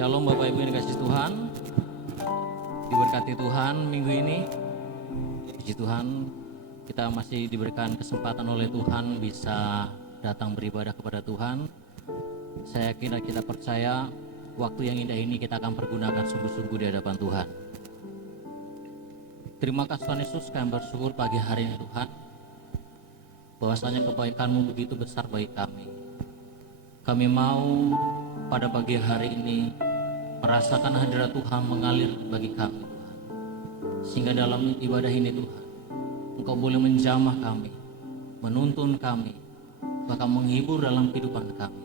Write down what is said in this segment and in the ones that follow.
Shalom Bapak Ibu yang dikasih Tuhan. Diberkati Tuhan minggu ini. Puji Tuhan, kita masih diberikan kesempatan oleh Tuhan bisa datang beribadah kepada Tuhan. Saya yakin dan kita percaya waktu yang indah ini kita akan pergunakan sungguh-sungguh di hadapan Tuhan. Terima kasih Tuhan Yesus, kami bersyukur pagi hari ini Tuhan, bahwasanya kebaikan-Mu begitu besar bagi kami. Kami mau pada pagi hari ini merasakan hadirat Tuhan mengalir bagi kami Tuhan. Sehingga dalam ibadah ini Tuhan, Engkau boleh menjamah kami, menuntun kami, bahkan menghibur dalam kehidupan kami.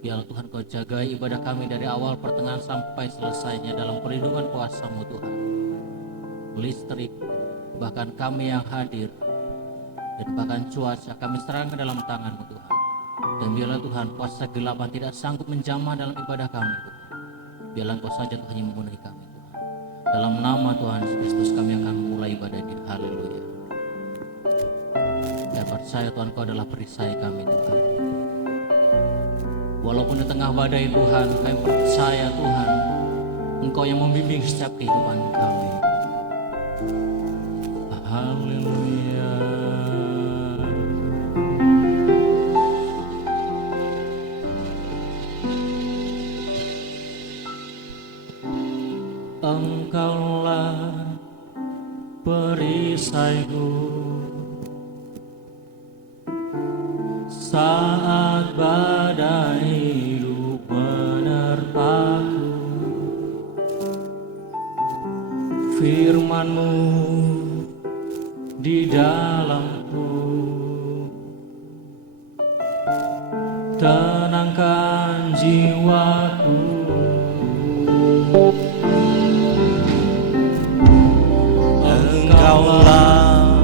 Biarlah Tuhan Kau jaga ibadah kami dari awal pertengahan sampai selesainya dalam perlindungan kuasa-Mu Tuhan. Listrik, bahkan kami yang hadir, dan bahkan cuaca kami serahkan dalam tangan-Mu Tuhan. Dan biarlah Tuhan kuasa kegelapan tidak sanggup menjamah dalam ibadah kami Tuhan. Biarlah Engkau saja Tuhan yang memenuhi kami Tuhan. Dalam nama Tuhan Yesus Kristus kami akan memulai ibadah ini. Haleluya. Saya percaya Tuhan Kau adalah perisai kami Tuhan. Walaupun di tengah badai Tuhan, kami percaya Tuhan Engkau yang membimbing setiap kehidupan kami. Haleluya. Engkaulah perisaiku saat badai hidup menerpaku. Firman-Mu di dalamku tenangkan jiwaku. Engkaulah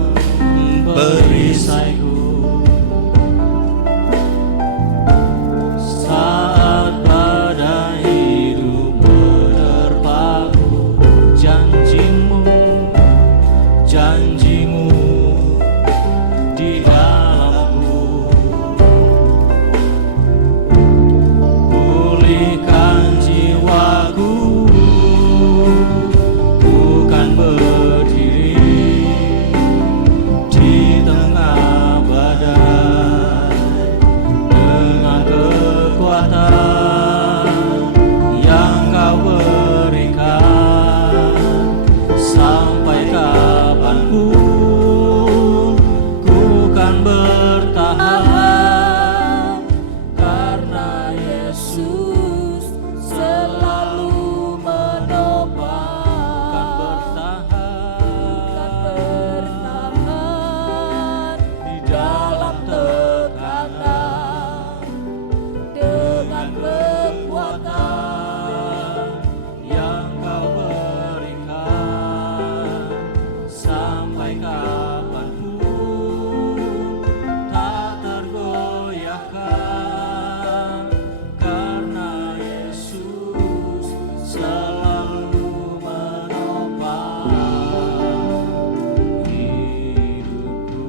perisaiku saat badai hidup menerpaku. Janji-Mu di dalamku pulihkan jiwaku. Bukan berdiri di tengah badai dengan kekuatan yang Kau berikan. Sampai kapanpun ku kan bertahan, karena Yesus selalu menopang. Kan bertahan di dalam tekanan dengan kekuatan yang Kau berikan. Sampai kapanpun tak tergoyahkan, karena Yesus selalu menopang hidupku.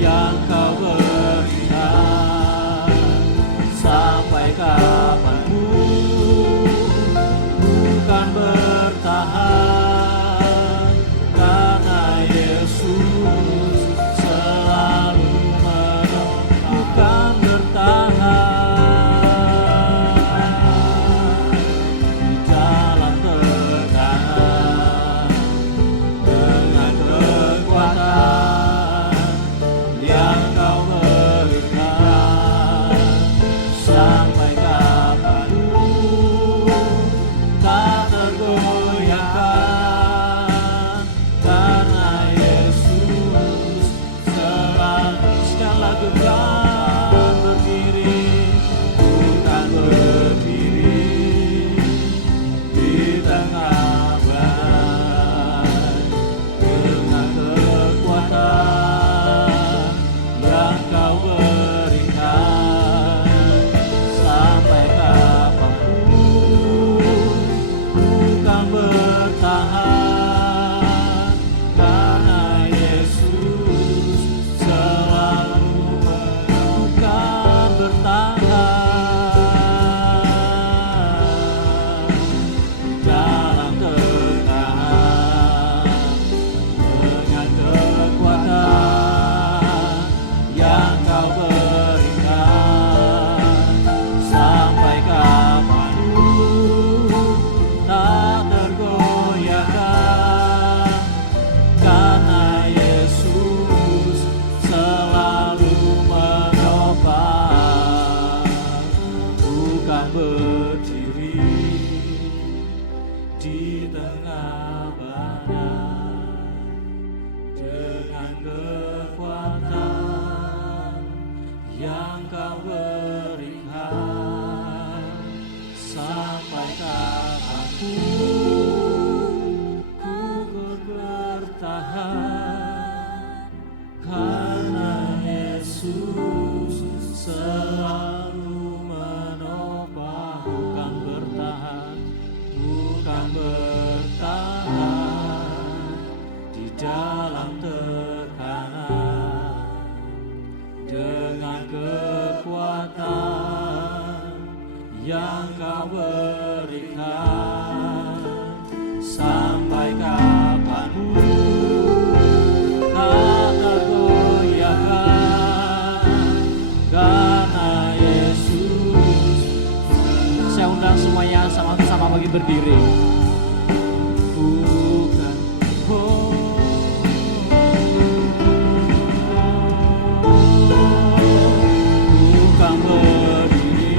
yang kau berikan. Sampai kapanpun bukan bertahan, karena Yesus selalu menolong. Bukan bertahan di dalam tekanan, dengan kekuatan yang kau berikan. Sampai kapanpun tak tergoyahkan, karena Yesus selalu. Sekali lagi bukan berdiri, bukan berdiri di tengah badai, dengan kekuatan yang kau berikan. Sampai kapanpun bukan bertahan, karena Yesus selalu bukan bertahan dalam tekanan, dengan kekuatan yang kau berikan. Sampai kapanpun tak tergoyahkan, karena Yesus selalu menopang. Bukan berdiri di tengah badai, dengan kekuatan yang kau berikan. Sampai kapanpun ku bertahan, karena Yesus selalu menopang. Bukan bertahan, bukan bertahan di dalam tekanan, dengan kekuatan yang kau berikan. Sampai kapanpun tak tergoyahkan, karena Yesus. Saya undang semuanya sama-sama bagi berdiri. Bukan bukan berdiri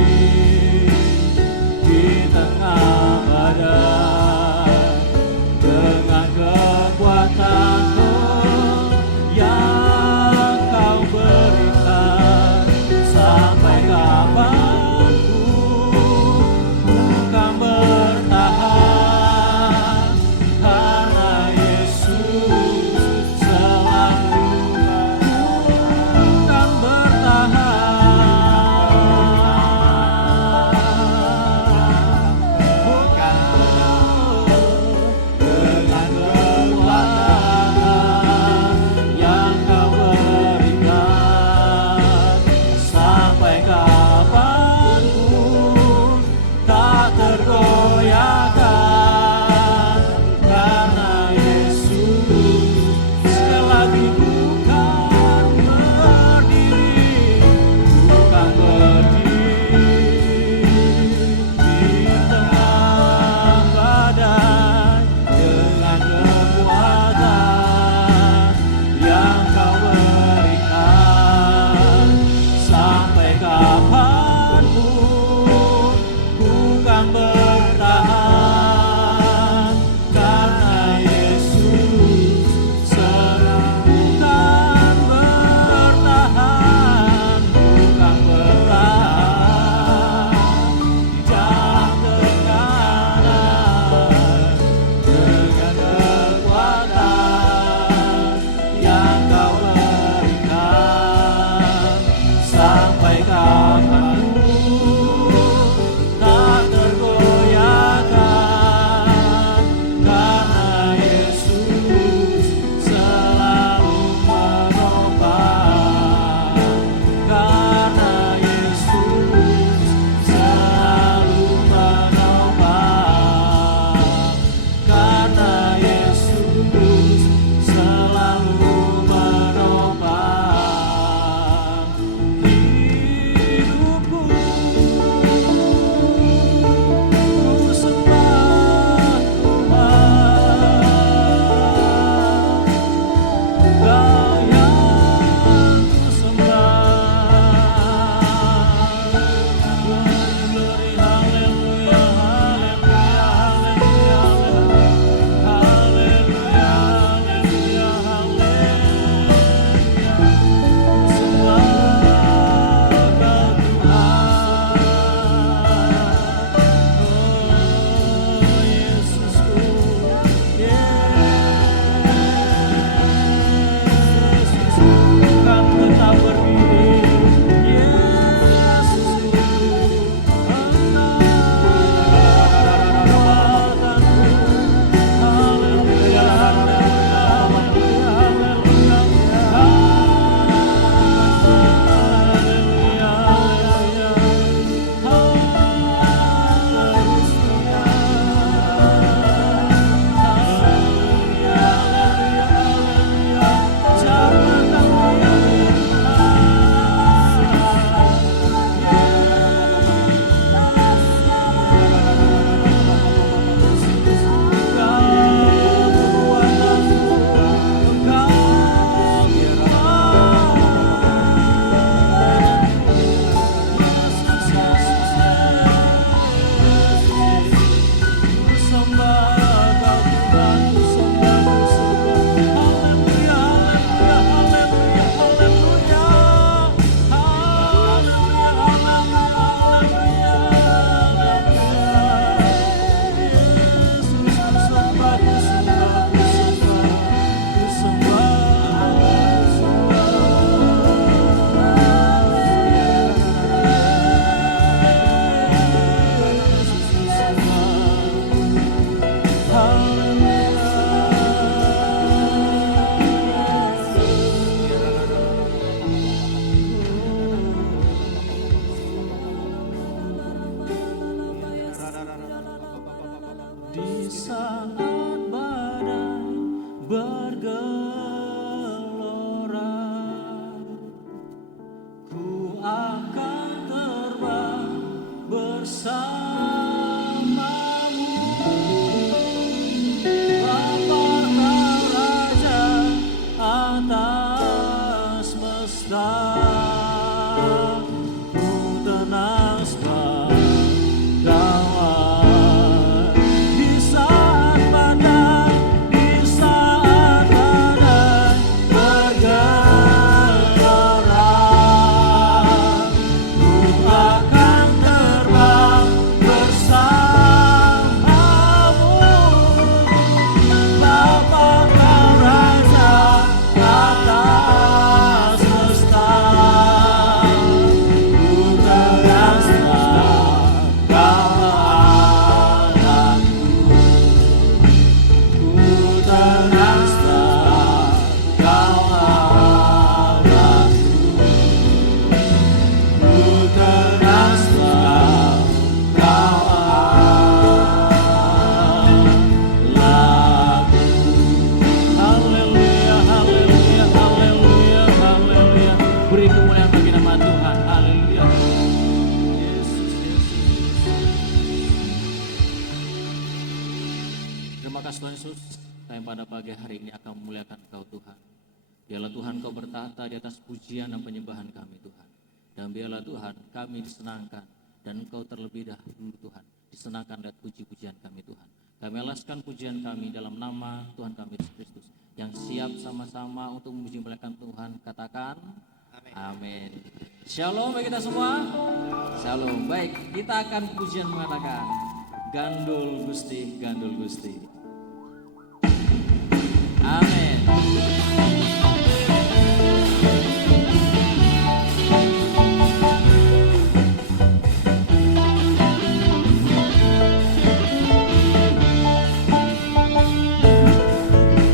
Tuhan Yesus, kami pada pagi hari ini akan memuliakan Engkau Tuhan. Biarlah Tuhan Kau bertata di atas pujian dan penyembahan kami Tuhan. Dan biarlah Tuhan kami disenangkan dan Engkau terlebih dahulu Tuhan disenangkan lihat puji-pujian kami Tuhan. Kami alaskan pujian kami dalam nama Tuhan kami Yesus Kristus yang siap sama-sama untuk memuji memuliakan Tuhan. Katakan amin. Shalom bagi kita semua. Shalom. Baik, kita akan pujian mengatakan Gandul Gusti, Gandul Gusti. Amin.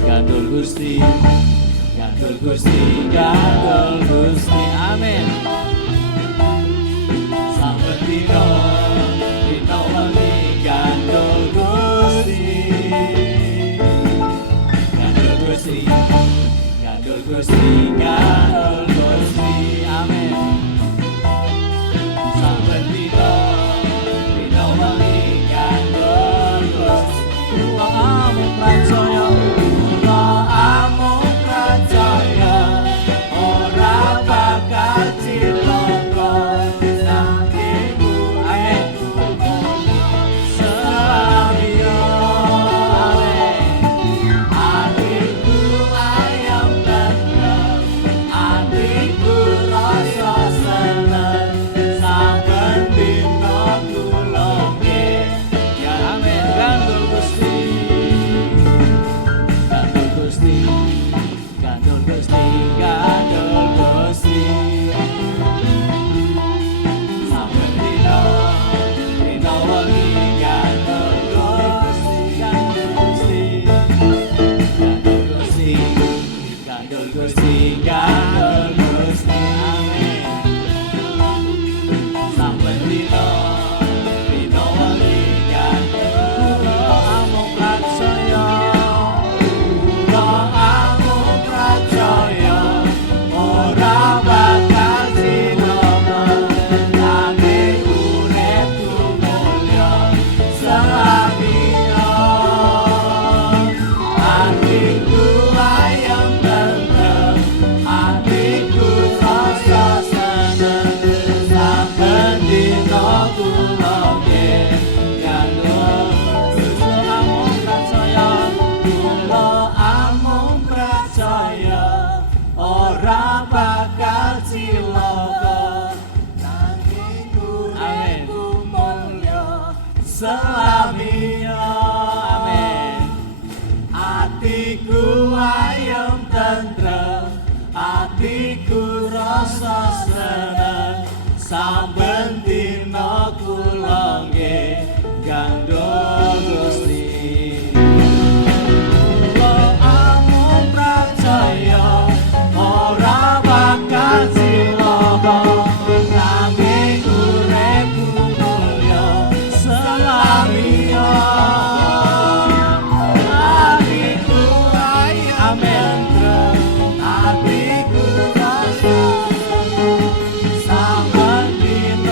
Gandul Gusti, Gandul Gusti, Gandul Gusti. Amin. Sampai dino wangi Gandul Gusti. Gandul Gusti, Gandul Gusti, Gandul Gusti. Amin. Sampai dino wangi Gandul Gusti. Ruang pracaya, ruang pracaya, ora bakal cilaka nangingmu. Amin. Selamiyo, amin. Adikku ayam tentrem, adikku rasa seneng, saben dina kula nggih. Ya amin. Gandul Gusti, Gandul Gusti, Gandul Gusti, Gandul Gusti. Sampai dina wangi Gandul Gusti, Gandul Gusti, Gandul Gusti, Gandul Gusti, Gandul Gusti. Amin. Sampai dina wangi Gandul amung pracaya, amung pracaya, ora bakal cilaka nanging uripku mulya selamiyo. Adikku ayam tentrem, adikku rasa seneng, saben dina kula nggih Gandul Gusti. Amung pracaya, kula amung pracaya, ora bakal cilaka nanging uripku mulya selamiyo. Amin. Atiku ayem tentrem, atiku rasa seneng, saben dina kula nggih Gandul Gusti. Kula amung pracaya, ora bakal cilaka nanging uripku mulya selamiyo. Adikku ayam tentrem, adikku rasa seneng, saben dina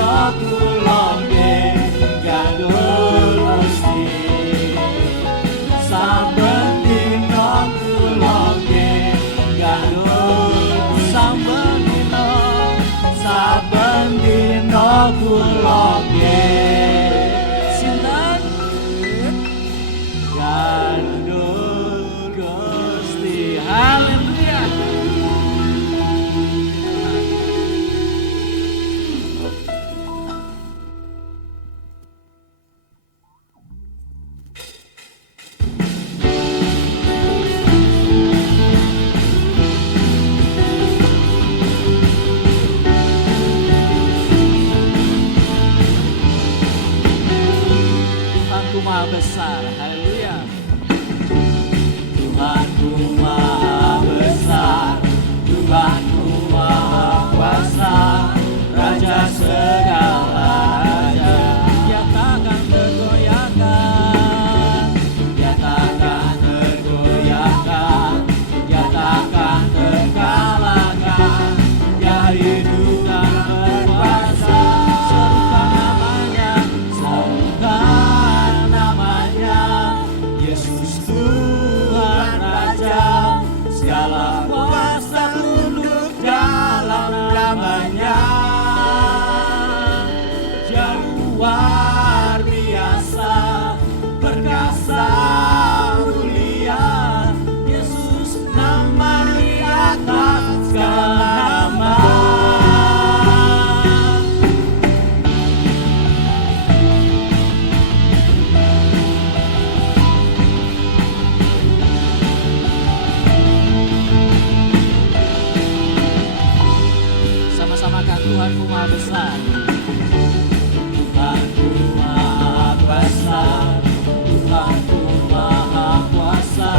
Tuhanku maha besar, Tuhanku maha besar, Tuhanku maha kuasa,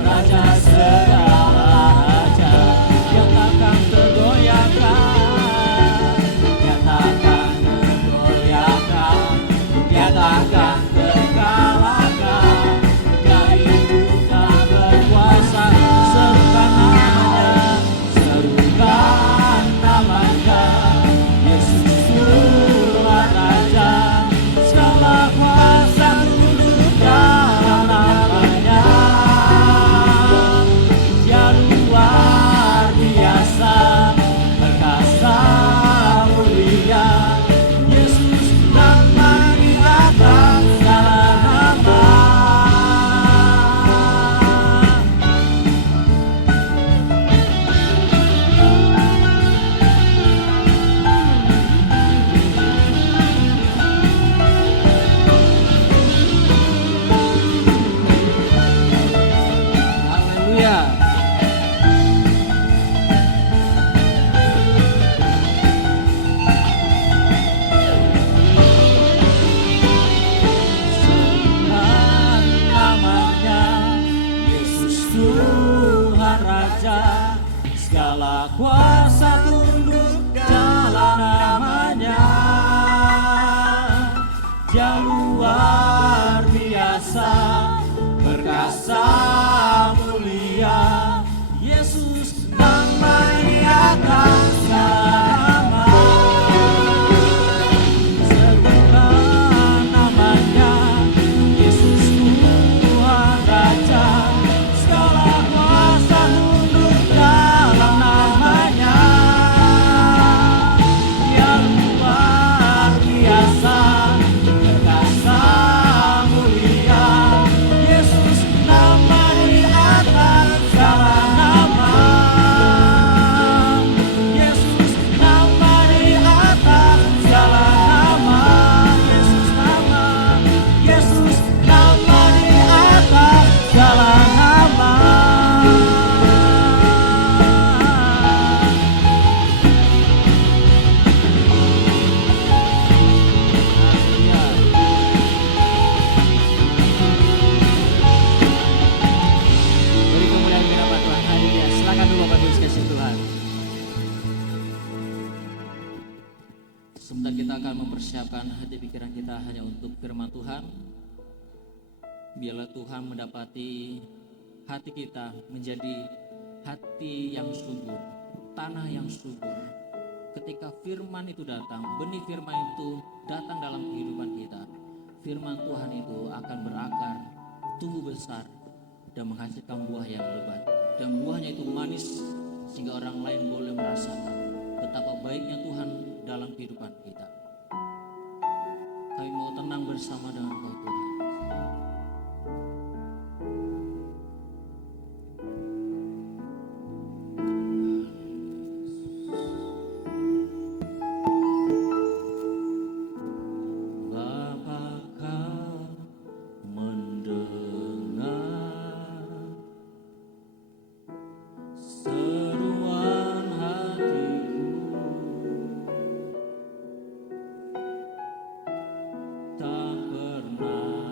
Raja segala raja, yang takkan tergoyahkan, yang takkan tergoyahkan, yang takkan terkalahkan. Dia itu tak berkuasa, serukan namanya, serukan namanya, Yesus Tuhan Raja, segala kuasa tunduk dalam namanya. Dia luar biasa, perkasa mulia, Yesus nama di atas segala nama. Haleluya. Serukan namanya, Yesus Tuhan Raja, segala kuasa tunduk dalam namanya. Dia luar biasa, perkasa mulia, Yesus nama di atas segala nama. Serukan namanya, Yesus Tuhan Raja, segala kuasa tunduk dalam namanya. Dia luar biasa, perkasa mulia, Yesus nama di atas segala nama. Yesus nama di atas segala nama. Yesus nama, Yesus nama di atas segala nama. Beri kemuliaan kepada Tuhan. Haleluya. Silakan dulu Bapak Ibu sekalian Tuhan. Sebentar kita akan mempersiapkan hati pikiran kita hanya untuk firman Tuhan. Biarlah Tuhan mendapati hati kita menjadi hati yang subur, tanah yang subur. Ketika firman itu datang, benih firman itu datang dalam kehidupan kita, firman Tuhan itu akan berakar, tumbuh besar, dan menghasilkan buah yang lebat. Dan buahnya itu manis, sehingga orang lain boleh merasakan betapa baiknya Tuhan dalam kehidupan kita. Kami mau tenang bersama dengan Kau Tuhan. Bapa, Kau mendengar seruan hatiku, tak pernah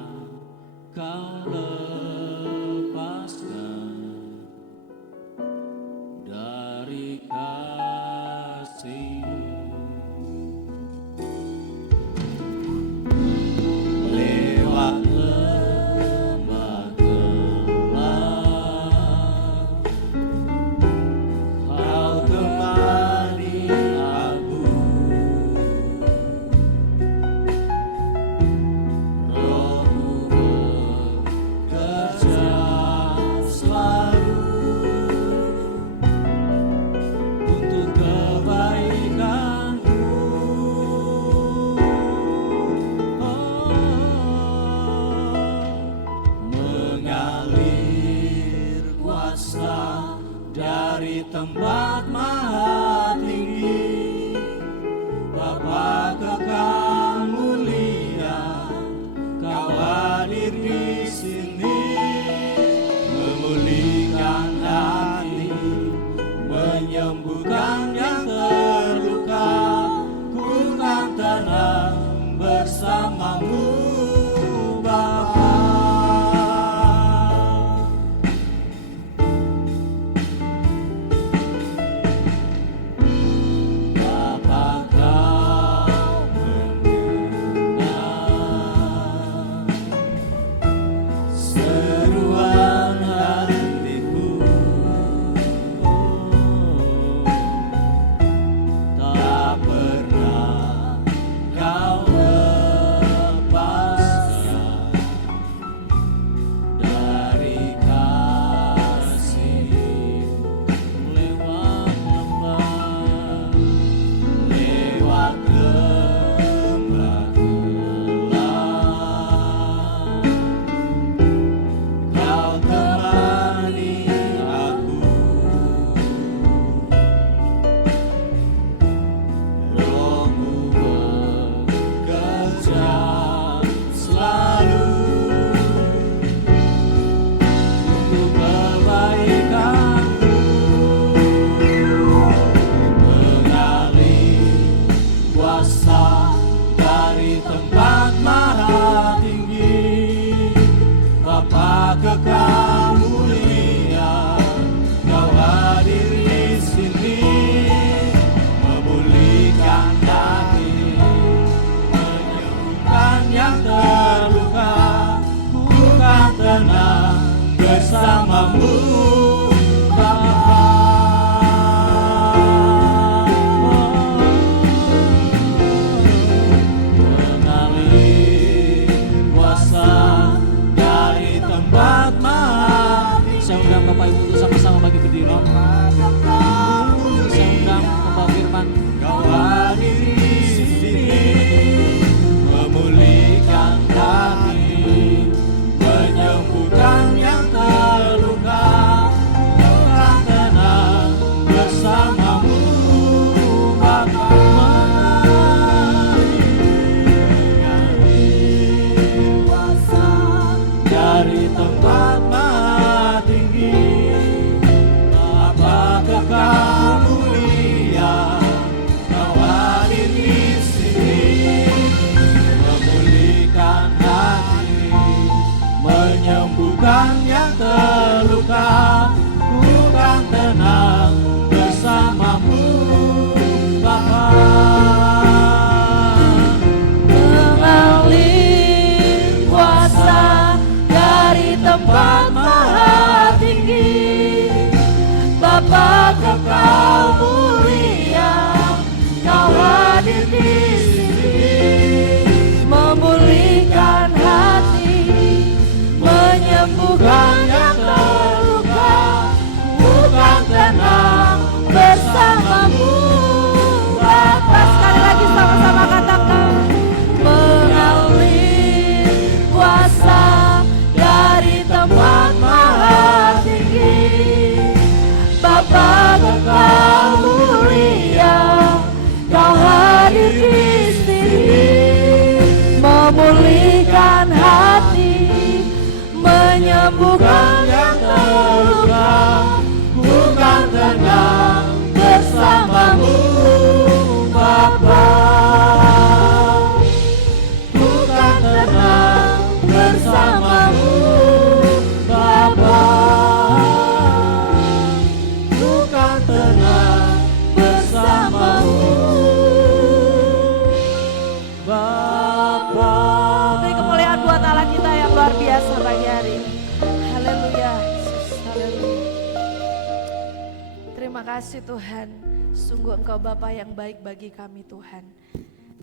kasih Tuhan, sungguh Engkau Bapa yang baik bagi kami Tuhan.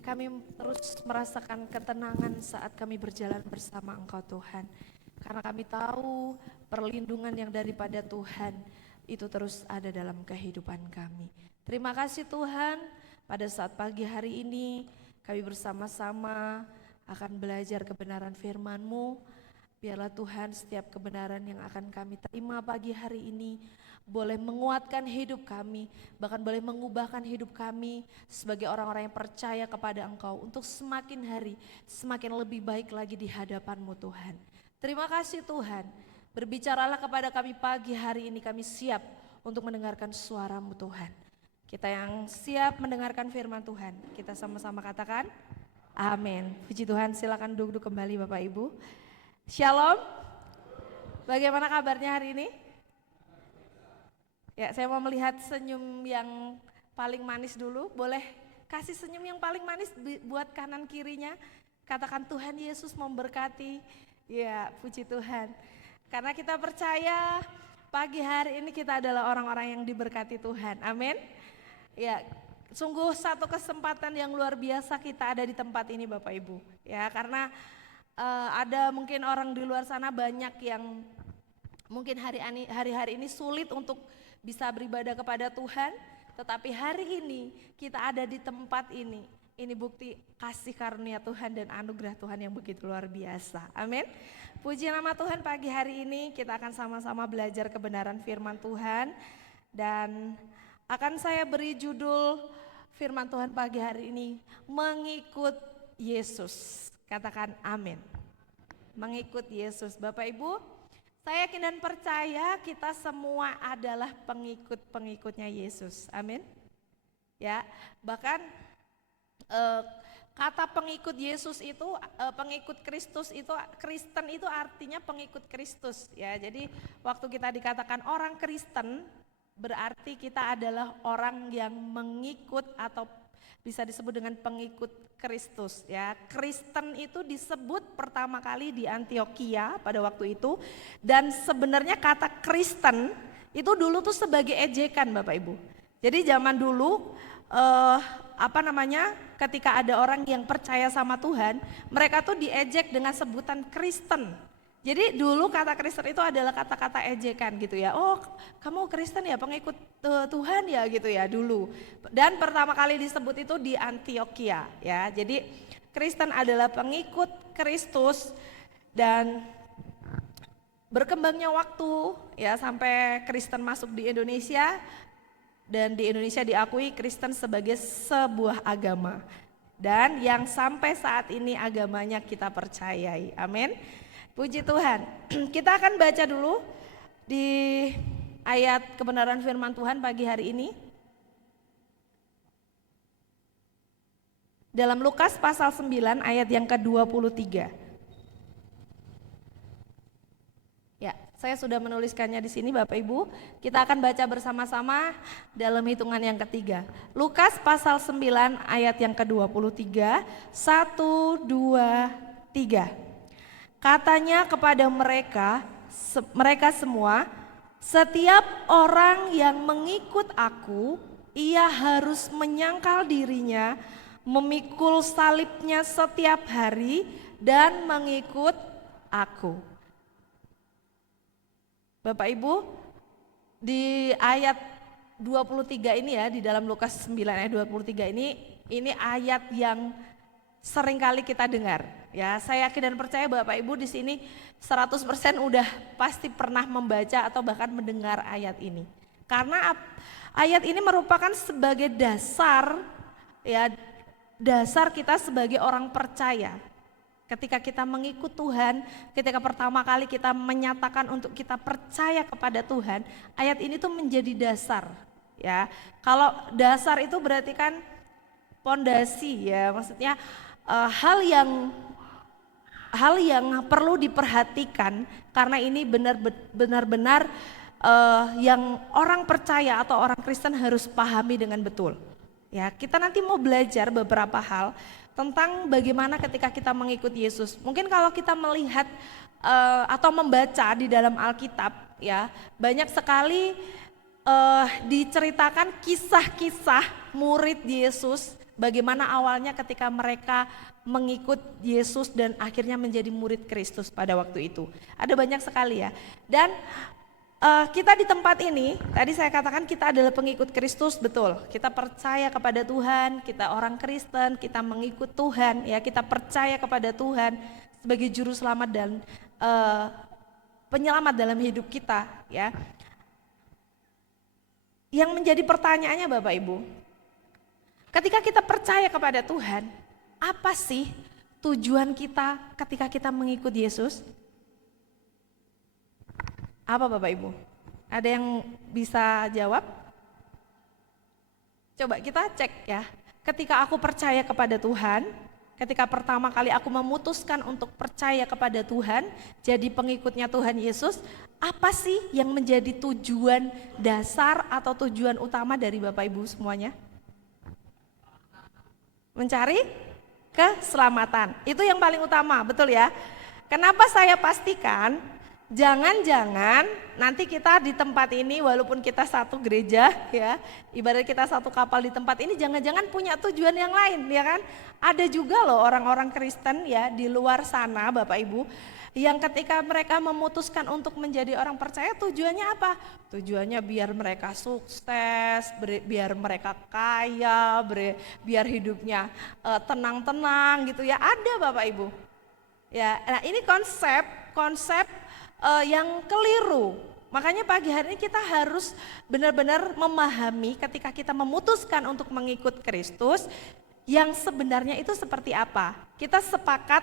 Kami terus merasakan ketenangan saat kami berjalan bersama Engkau Tuhan. Karena kami tahu perlindungan yang daripada Tuhan itu terus ada dalam kehidupan kami. Terima kasih Tuhan, pada saat pagi hari ini kami bersama-sama akan belajar kebenaran firman-Mu. Biarlah Tuhan setiap kebenaran yang akan kami terima pagi hari ini boleh menguatkan hidup kami, bahkan boleh mengubahkan hidup kami sebagai orang-orang yang percaya kepada Engkau untuk semakin hari semakin lebih baik lagi di hadapan-Mu Tuhan. Terima kasih Tuhan, berbicaralah kepada kami pagi hari ini, kami siap untuk mendengarkan suara-Mu Tuhan. Kita yang siap mendengarkan firman Tuhan, kita sama-sama katakan amin. Puji Tuhan, silakan duduk kembali Bapak Ibu. Shalom, bagaimana kabarnya hari ini? Ya, saya mau melihat senyum yang paling manis dulu. Boleh kasih senyum yang paling manis buat kanan kirinya. Katakan Tuhan Yesus memberkati. Ya, puji Tuhan. Karena kita percaya pagi hari ini kita adalah orang-orang yang diberkati Tuhan. Amin. Ya, sungguh satu kesempatan yang luar biasa kita ada di tempat ini Bapak Ibu. Ya, karena ada mungkin orang di luar sana banyak yang mungkin hari-hari ini sulit untuk bisa beribadah kepada Tuhan, tetapi hari ini kita ada di tempat ini. Ini bukti kasih karunia Tuhan dan anugerah Tuhan yang begitu luar biasa. Amin. Puji nama Tuhan, pagi hari ini kita akan sama-sama belajar kebenaran firman Tuhan. Dan akan saya beri judul firman Tuhan pagi hari ini, mengikut Yesus. Katakan amin. Mengikut Yesus. Bapak Ibu, saya yakin dan percaya kita semua adalah pengikut-pengikutnya Yesus. Amin. Ya, bahkan kata pengikut Yesus itu, pengikut Kristus itu, Kristen itu artinya pengikut Kristus. Ya, jadi waktu kita dikatakan orang Kristen, berarti kita adalah orang yang mengikut atau bisa disebut dengan pengikut Kristus. Ya, Kristen itu disebut pertama kali di Antioquia pada waktu itu, dan sebenarnya kata Kristen itu dulu tuh sebagai ejekan Bapak Ibu. Jadi zaman dulu ketika ada orang yang percaya sama Tuhan, mereka tuh diejek dengan sebutan Kristen. Jadi dulu kata Kristen itu adalah kata-kata ejekan gitu ya. Oh, kamu Kristen ya, pengikut Tuhan ya gitu ya dulu. Dan pertama kali disebut itu di Antioquia ya. Jadi Kristen adalah pengikut Kristus, dan berkembangnya waktu ya sampai Kristen masuk di Indonesia, dan di Indonesia diakui Kristen sebagai sebuah agama. Dan yang sampai saat ini agamanya kita percayai. Amin. Puji Tuhan. Kita akan baca dulu di ayat kebenaran firman Tuhan pagi hari ini. Dalam Lukas pasal 9 ayat yang ke-23. Ya, saya sudah menuliskannya di sini Bapak Ibu. Kita akan baca bersama-sama dalam hitungan yang ketiga. Lukas pasal 9 ayat yang ke-23. 1, 2, 3. Katanya kepada mereka semua, setiap orang yang mengikut aku, ia harus menyangkal dirinya, memikul salibnya setiap hari, dan mengikut aku. Bapak Ibu, di ayat 23 ini ya, di dalam Lukas 9 ayat 23 ini ayat yang seringkali kita dengar. Ya, saya yakin dan percaya Bapak Ibu di sini 100% udah pasti pernah membaca atau bahkan mendengar ayat ini. Karena ayat ini merupakan sebagai dasar ya, dasar kita sebagai orang percaya. Ketika kita mengikut Tuhan, ketika pertama kali kita menyatakan untuk kita percaya kepada Tuhan, ayat ini tuh menjadi dasar. Ya, kalau dasar itu berarti kan pondasi ya, maksudnya hal yang perlu diperhatikan, karena ini benar-benar yang orang percaya atau orang Kristen harus pahami dengan betul. Ya, kita nanti mau belajar beberapa hal tentang bagaimana ketika kita mengikut Yesus. Mungkin kalau kita melihat atau membaca di dalam Alkitab ya, banyak sekali diceritakan kisah-kisah murid Yesus, bagaimana awalnya ketika mereka mengikut Yesus dan akhirnya menjadi murid Kristus pada waktu itu. Ada banyak sekali ya. Dan kita di tempat ini, tadi saya katakan kita adalah pengikut Kristus, betul. Kita percaya kepada Tuhan, kita orang Kristen, kita mengikut Tuhan, ya kita percaya kepada Tuhan sebagai juru selamat dan penyelamat dalam hidup kita, ya. Yang menjadi pertanyaannya Bapak Ibu, ketika kita percaya kepada Tuhan, apa sih tujuan kita ketika kita mengikut Yesus? Apa Bapak Ibu? Ada yang bisa jawab? Coba kita cek ya. Ketika aku percaya kepada Tuhan, ketika pertama kali aku memutuskan untuk percaya kepada Tuhan, jadi pengikutnya Tuhan Yesus, apa sih yang menjadi tujuan dasar atau tujuan utama dari Bapak Ibu semuanya? Mencari keselamatan. Itu yang paling utama, betul ya? Kenapa saya pastikan? Jangan-jangan nanti kita di tempat ini walaupun kita satu gereja ya, ibarat kita satu kapal di tempat ini, jangan-jangan punya tujuan yang lain ya kan. Ada juga loh orang-orang Kristen ya di luar sana Bapak Ibu, yang ketika mereka memutuskan untuk menjadi orang percaya tujuannya apa? Tujuannya biar mereka sukses, biar mereka kaya, biar hidupnya tenang-tenang gitu ya, ada Bapak Ibu. Ya, nah ini konsep yang keliru. Makanya pagi hari ini kita harus benar-benar memahami ketika kita memutuskan untuk mengikut Kristus, yang sebenarnya itu seperti apa. Kita sepakat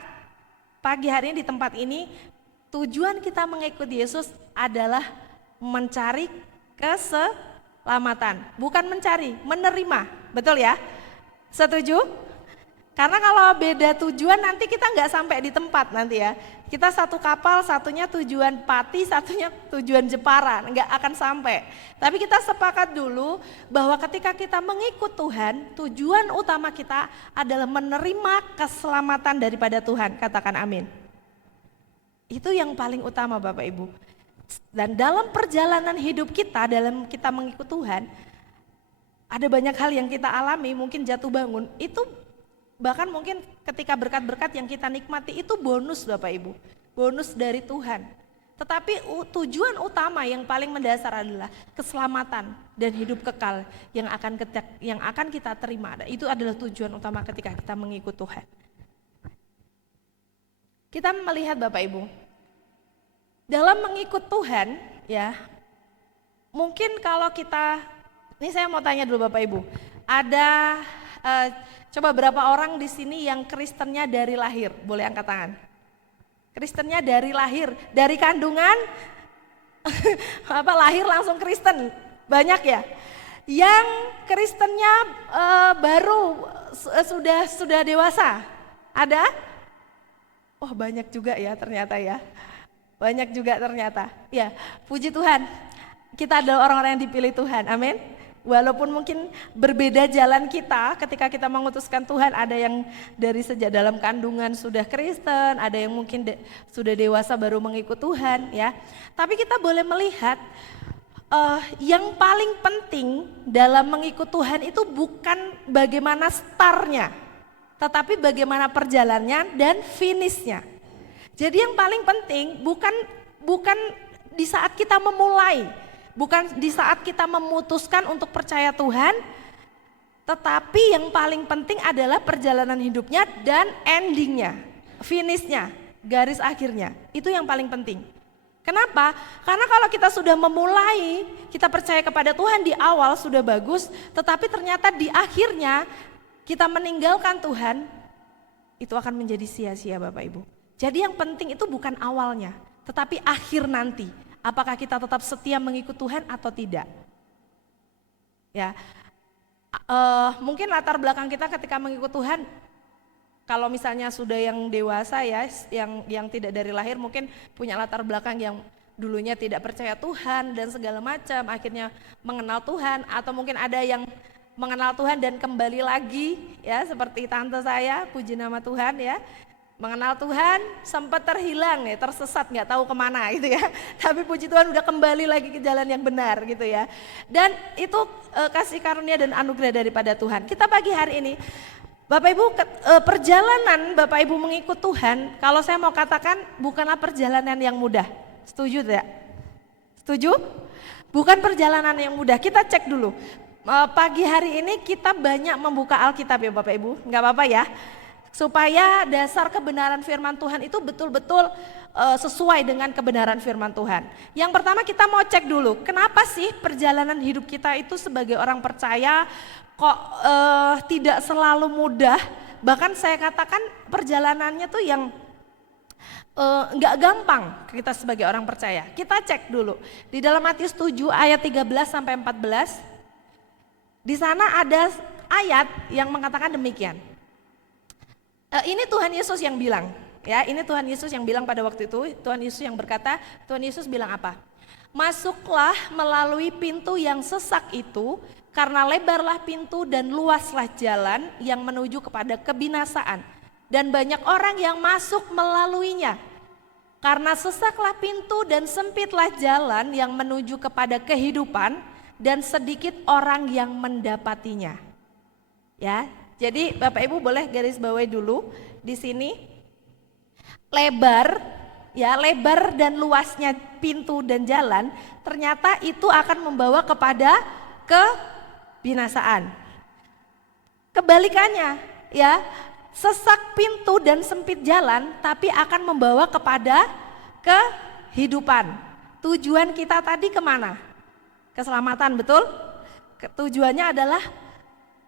pagi hari ini di tempat ini, tujuan kita mengikut Yesus adalah mencari keselamatan. Bukan mencari, menerima. Betul ya? Setuju? Karena kalau beda tujuan nanti kita nggak sampai di tempat nanti ya. Kita satu kapal, satunya tujuan Pati, satunya tujuan Jepara, nggak akan sampai. Tapi kita sepakat dulu bahwa ketika kita mengikut Tuhan, tujuan utama kita adalah menerima keselamatan daripada Tuhan. Katakan amin. Itu yang paling utama Bapak Ibu. Dan dalam perjalanan hidup kita, dalam kita mengikut Tuhan, ada banyak hal yang kita alami, mungkin jatuh bangun, itu bahkan mungkin ketika berkat-berkat yang kita nikmati itu bonus Bapak Ibu, bonus dari Tuhan. Tetapi tujuan utama yang paling mendasar adalah keselamatan dan hidup kekal yang akan kita terima. Itu adalah tujuan utama ketika kita mengikut Tuhan. Kita melihat Bapak Ibu, dalam mengikut Tuhan ya, mungkin kalau kita, ini saya mau tanya dulu Bapak Ibu, ada coba berapa orang di sini yang Kristennya dari lahir? Boleh angkat tangan. Kristennya dari lahir, dari kandungan, lahir langsung Kristen, banyak ya. Yang Kristennya baru sudah dewasa, ada? Oh banyak juga ya ternyata ya, banyak juga ternyata. Ya puji Tuhan, kita adalah orang-orang yang dipilih Tuhan, amin. Walaupun mungkin berbeda jalan kita ketika kita mengutuskan Tuhan, ada yang dari sejak dalam kandungan sudah Kristen, ada yang mungkin sudah dewasa baru mengikut Tuhan ya. Tapi kita boleh melihat yang paling penting dalam mengikut Tuhan itu bukan bagaimana startnya, tetapi bagaimana perjalanannya dan finishnya. Jadi yang paling penting bukan di saat kita memulai, bukan di saat kita memutuskan untuk percaya Tuhan, tetapi yang paling penting adalah perjalanan hidupnya dan endingnya, finishnya, garis akhirnya. Itu yang paling penting. Kenapa? Karena kalau kita sudah memulai, kita percaya kepada Tuhan di awal sudah bagus, tetapi ternyata di akhirnya kita meninggalkan Tuhan, itu akan menjadi sia-sia Bapak Ibu. Jadi yang penting itu bukan awalnya, tetapi akhir nanti. Apakah kita tetap setia mengikut Tuhan atau tidak? Ya, mungkin latar belakang kita ketika mengikut Tuhan, kalau misalnya sudah yang dewasa ya, yang tidak dari lahir mungkin punya latar belakang yang dulunya tidak percaya Tuhan dan segala macam, akhirnya mengenal Tuhan, atau mungkin ada yang mengenal Tuhan dan kembali lagi ya, seperti tante saya, puji nama Tuhan ya. Mengenal Tuhan sempat terhilang ya, tersesat nggak tahu kemana gitu ya. Tapi puji Tuhan udah kembali lagi ke jalan yang benar gitu ya. Dan itu kasih karunia dan anugerah daripada Tuhan. Kita pagi hari ini Bapak Ibu perjalanan Bapak Ibu mengikut Tuhan, kalau saya mau katakan bukanlah perjalanan yang mudah. Setuju tidak? Setuju? Bukan perjalanan yang mudah. Kita cek dulu. Pagi hari ini kita banyak membuka Alkitab ya Bapak Ibu. Nggak apa-apa ya. Supaya dasar kebenaran firman Tuhan itu betul-betul sesuai dengan kebenaran firman Tuhan. Yang pertama kita mau cek dulu, kenapa sih perjalanan hidup kita itu sebagai orang percaya kok tidak selalu mudah. Bahkan saya katakan perjalanannya tuh yang nggak gampang kita sebagai orang percaya. Kita cek dulu di dalam Matius 7 ayat 13 sampai 14. Di sana ada ayat yang mengatakan demikian. Ini Tuhan Yesus yang bilang, ya ini Tuhan Yesus yang bilang pada waktu itu, Tuhan Yesus yang berkata, Tuhan Yesus bilang apa? Masuklah melalui pintu yang sesak itu, karena lebarlah pintu dan luaslah jalan yang menuju kepada kebinasaan. Dan banyak orang yang masuk melaluinya. Karena sesaklah pintu dan sempitlah jalan yang menuju kepada kehidupan, dan sedikit orang yang mendapatinya. Ya. Jadi Bapak Ibu boleh garis bawahi dulu di sini lebar dan luasnya pintu dan jalan ternyata itu akan membawa kepada kebinasaan. Kebalikannya ya, sesak pintu dan sempit jalan tapi akan membawa kepada kehidupan. Tujuan kita tadi kemana? Keselamatan, betul? Tujuannya adalah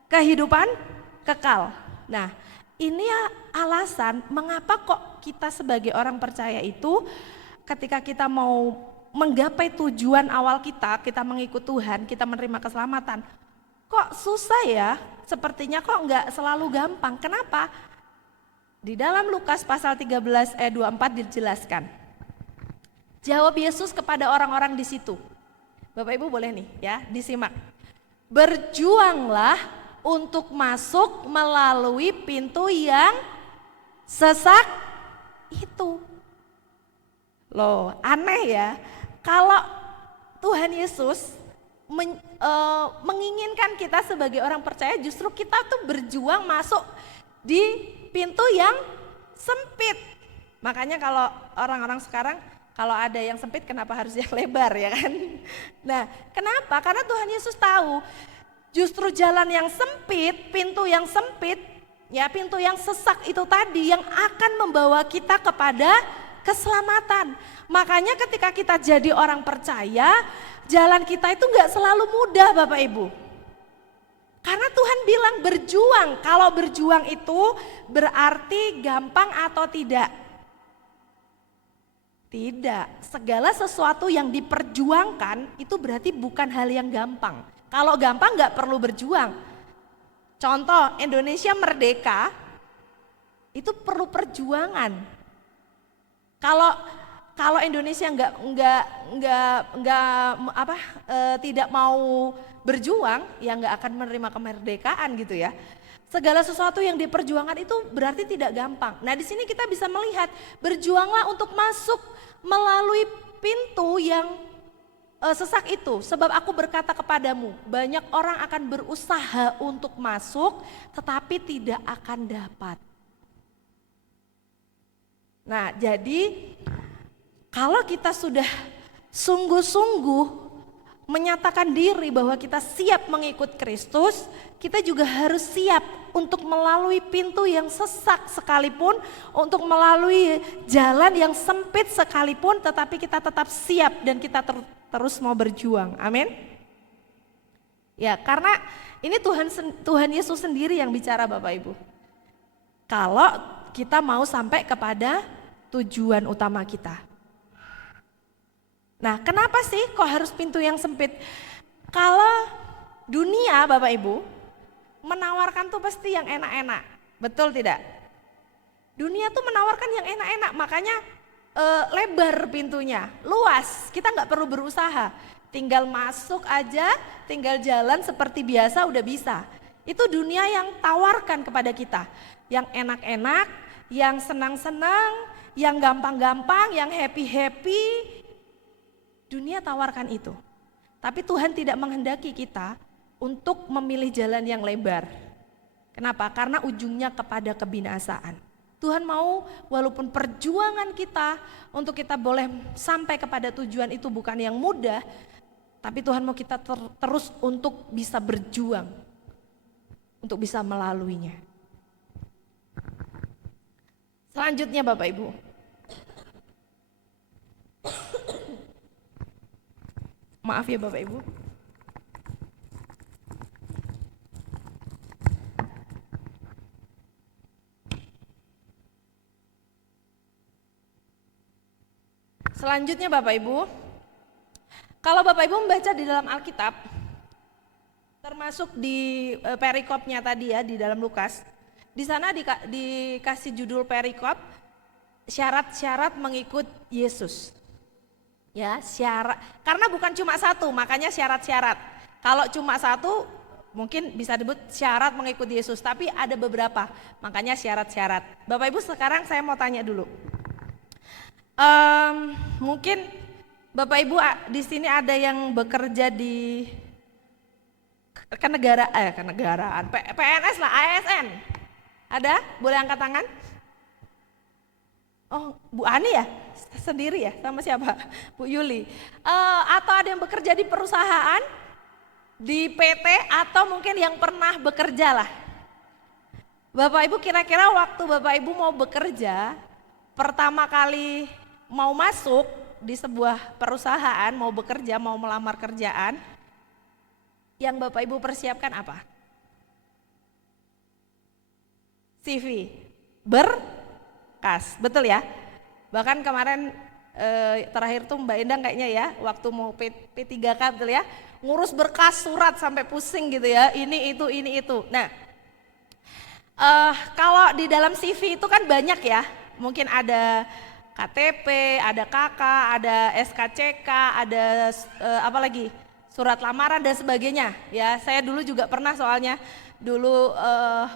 kehidupan kekal. Nah, ini alasan mengapa kok kita sebagai orang percaya itu ketika kita mau menggapai tujuan awal kita mengikut Tuhan, kita menerima keselamatan. Kok susah ya? Sepertinya kok enggak selalu gampang. Kenapa? Di dalam Lukas pasal 13 ayat 24 dijelaskan. Jawab Yesus kepada orang-orang di situ. Bapak Ibu boleh nih ya, disimak. Berjuanglah untuk masuk melalui pintu yang sesak itu. Loh, aneh ya. Kalau Tuhan Yesus menginginkan kita sebagai orang percaya, justru kita tuh berjuang masuk di pintu yang sempit. Makanya kalau orang-orang sekarang kalau ada yang sempit kenapa harus yang lebar ya kan? Nah, kenapa? Karena Tuhan Yesus tahu justru jalan yang sempit, pintu yang sempit, ya pintu yang sesak itu tadi yang akan membawa kita kepada keselamatan. Makanya ketika kita jadi orang percaya, jalan kita itu enggak selalu mudah Bapak Ibu. Karena Tuhan bilang berjuang, kalau berjuang itu berarti gampang atau tidak? Tidak, segala sesuatu yang diperjuangkan itu berarti bukan hal yang gampang. Kalau gampang nggak perlu berjuang. Contoh Indonesia merdeka itu perlu perjuangan. Kalau Indonesia tidak mau berjuang, ya nggak akan menerima kemerdekaan gitu ya. Segala sesuatu yang diperjuangkan itu berarti tidak gampang. Nah di sini kita bisa melihat berjuanglah untuk masuk melalui pintu yang sesak itu, sebab aku berkata kepadamu, banyak orang akan berusaha untuk masuk tetapi tidak akan dapat. Nah jadi kalau kita sudah sungguh-sungguh menyatakan diri bahwa kita siap mengikut Kristus, kita juga harus siap untuk melalui pintu yang sesak sekalipun, untuk melalui jalan yang sempit sekalipun, tetapi kita tetap siap dan kita terus mau berjuang. Amin. Ya, karena ini Tuhan Yesus sendiri yang bicara Bapak Ibu. Kalau kita mau sampai kepada tujuan utama kita. Nah, kenapa sih kok harus pintu yang sempit? Kalau dunia Bapak Ibu menawarkan tuh pasti yang enak-enak, betul tidak? Dunia tuh menawarkan yang enak-enak, makanya lebar pintunya, luas, kita nggak perlu berusaha, tinggal masuk aja, tinggal jalan seperti biasa udah bisa. Itu dunia yang tawarkan kepada kita, yang enak-enak, yang senang-senang, yang gampang-gampang, yang happy-happy. Dunia tawarkan itu. Tapi Tuhan tidak menghendaki kita untuk memilih jalan yang lebar. Kenapa? Karena ujungnya kepada kebinasaan. Tuhan mau walaupun perjuangan kita untuk kita boleh sampai kepada tujuan itu bukan yang mudah, tapi Tuhan mau kita terus untuk bisa berjuang, untuk bisa melaluinya. Selanjutnya Bapak Ibu. Maaf ya Bapak Ibu. Selanjutnya Bapak Ibu, kalau Bapak Ibu membaca di dalam Alkitab, termasuk di perikopnya tadi ya di dalam Lukas, di sana dikasih judul perikop syarat-syarat mengikut Yesus. Ya, syarat, karena bukan cuma satu, makanya syarat-syarat. Kalau cuma satu, mungkin bisa disebut syarat mengikut Yesus, tapi ada beberapa, makanya syarat-syarat. Bapak Ibu sekarang saya mau tanya dulu. Mungkin Bapak Ibu di sini ada yang bekerja di kenegaraan, PNS lah, ASN. Ada? Boleh angkat tangan? Oh, Bu Ani ya? Sendiri ya? Sama siapa? Bu Yuli. Atau ada yang bekerja di perusahaan, di PT, atau mungkin yang pernah bekerja lah. Bapak Ibu kira-kira waktu Bapak Ibu mau bekerja, pertama kali mau masuk di sebuah perusahaan, mau bekerja, mau melamar kerjaan, yang Bapak Ibu persiapkan apa? CV, berkas, betul ya? Bahkan kemarin terakhir tuh Mbak Endang kayaknya ya, waktu mau P3K betul ya, ngurus berkas surat sampai pusing gitu ya, ini itu. Nah, kalau di dalam CV itu kan banyak ya, mungkin ada KTP, ada KK, ada SKCK, ada apa lagi, surat lamaran dan sebagainya. Ya, saya dulu juga pernah soalnya dulu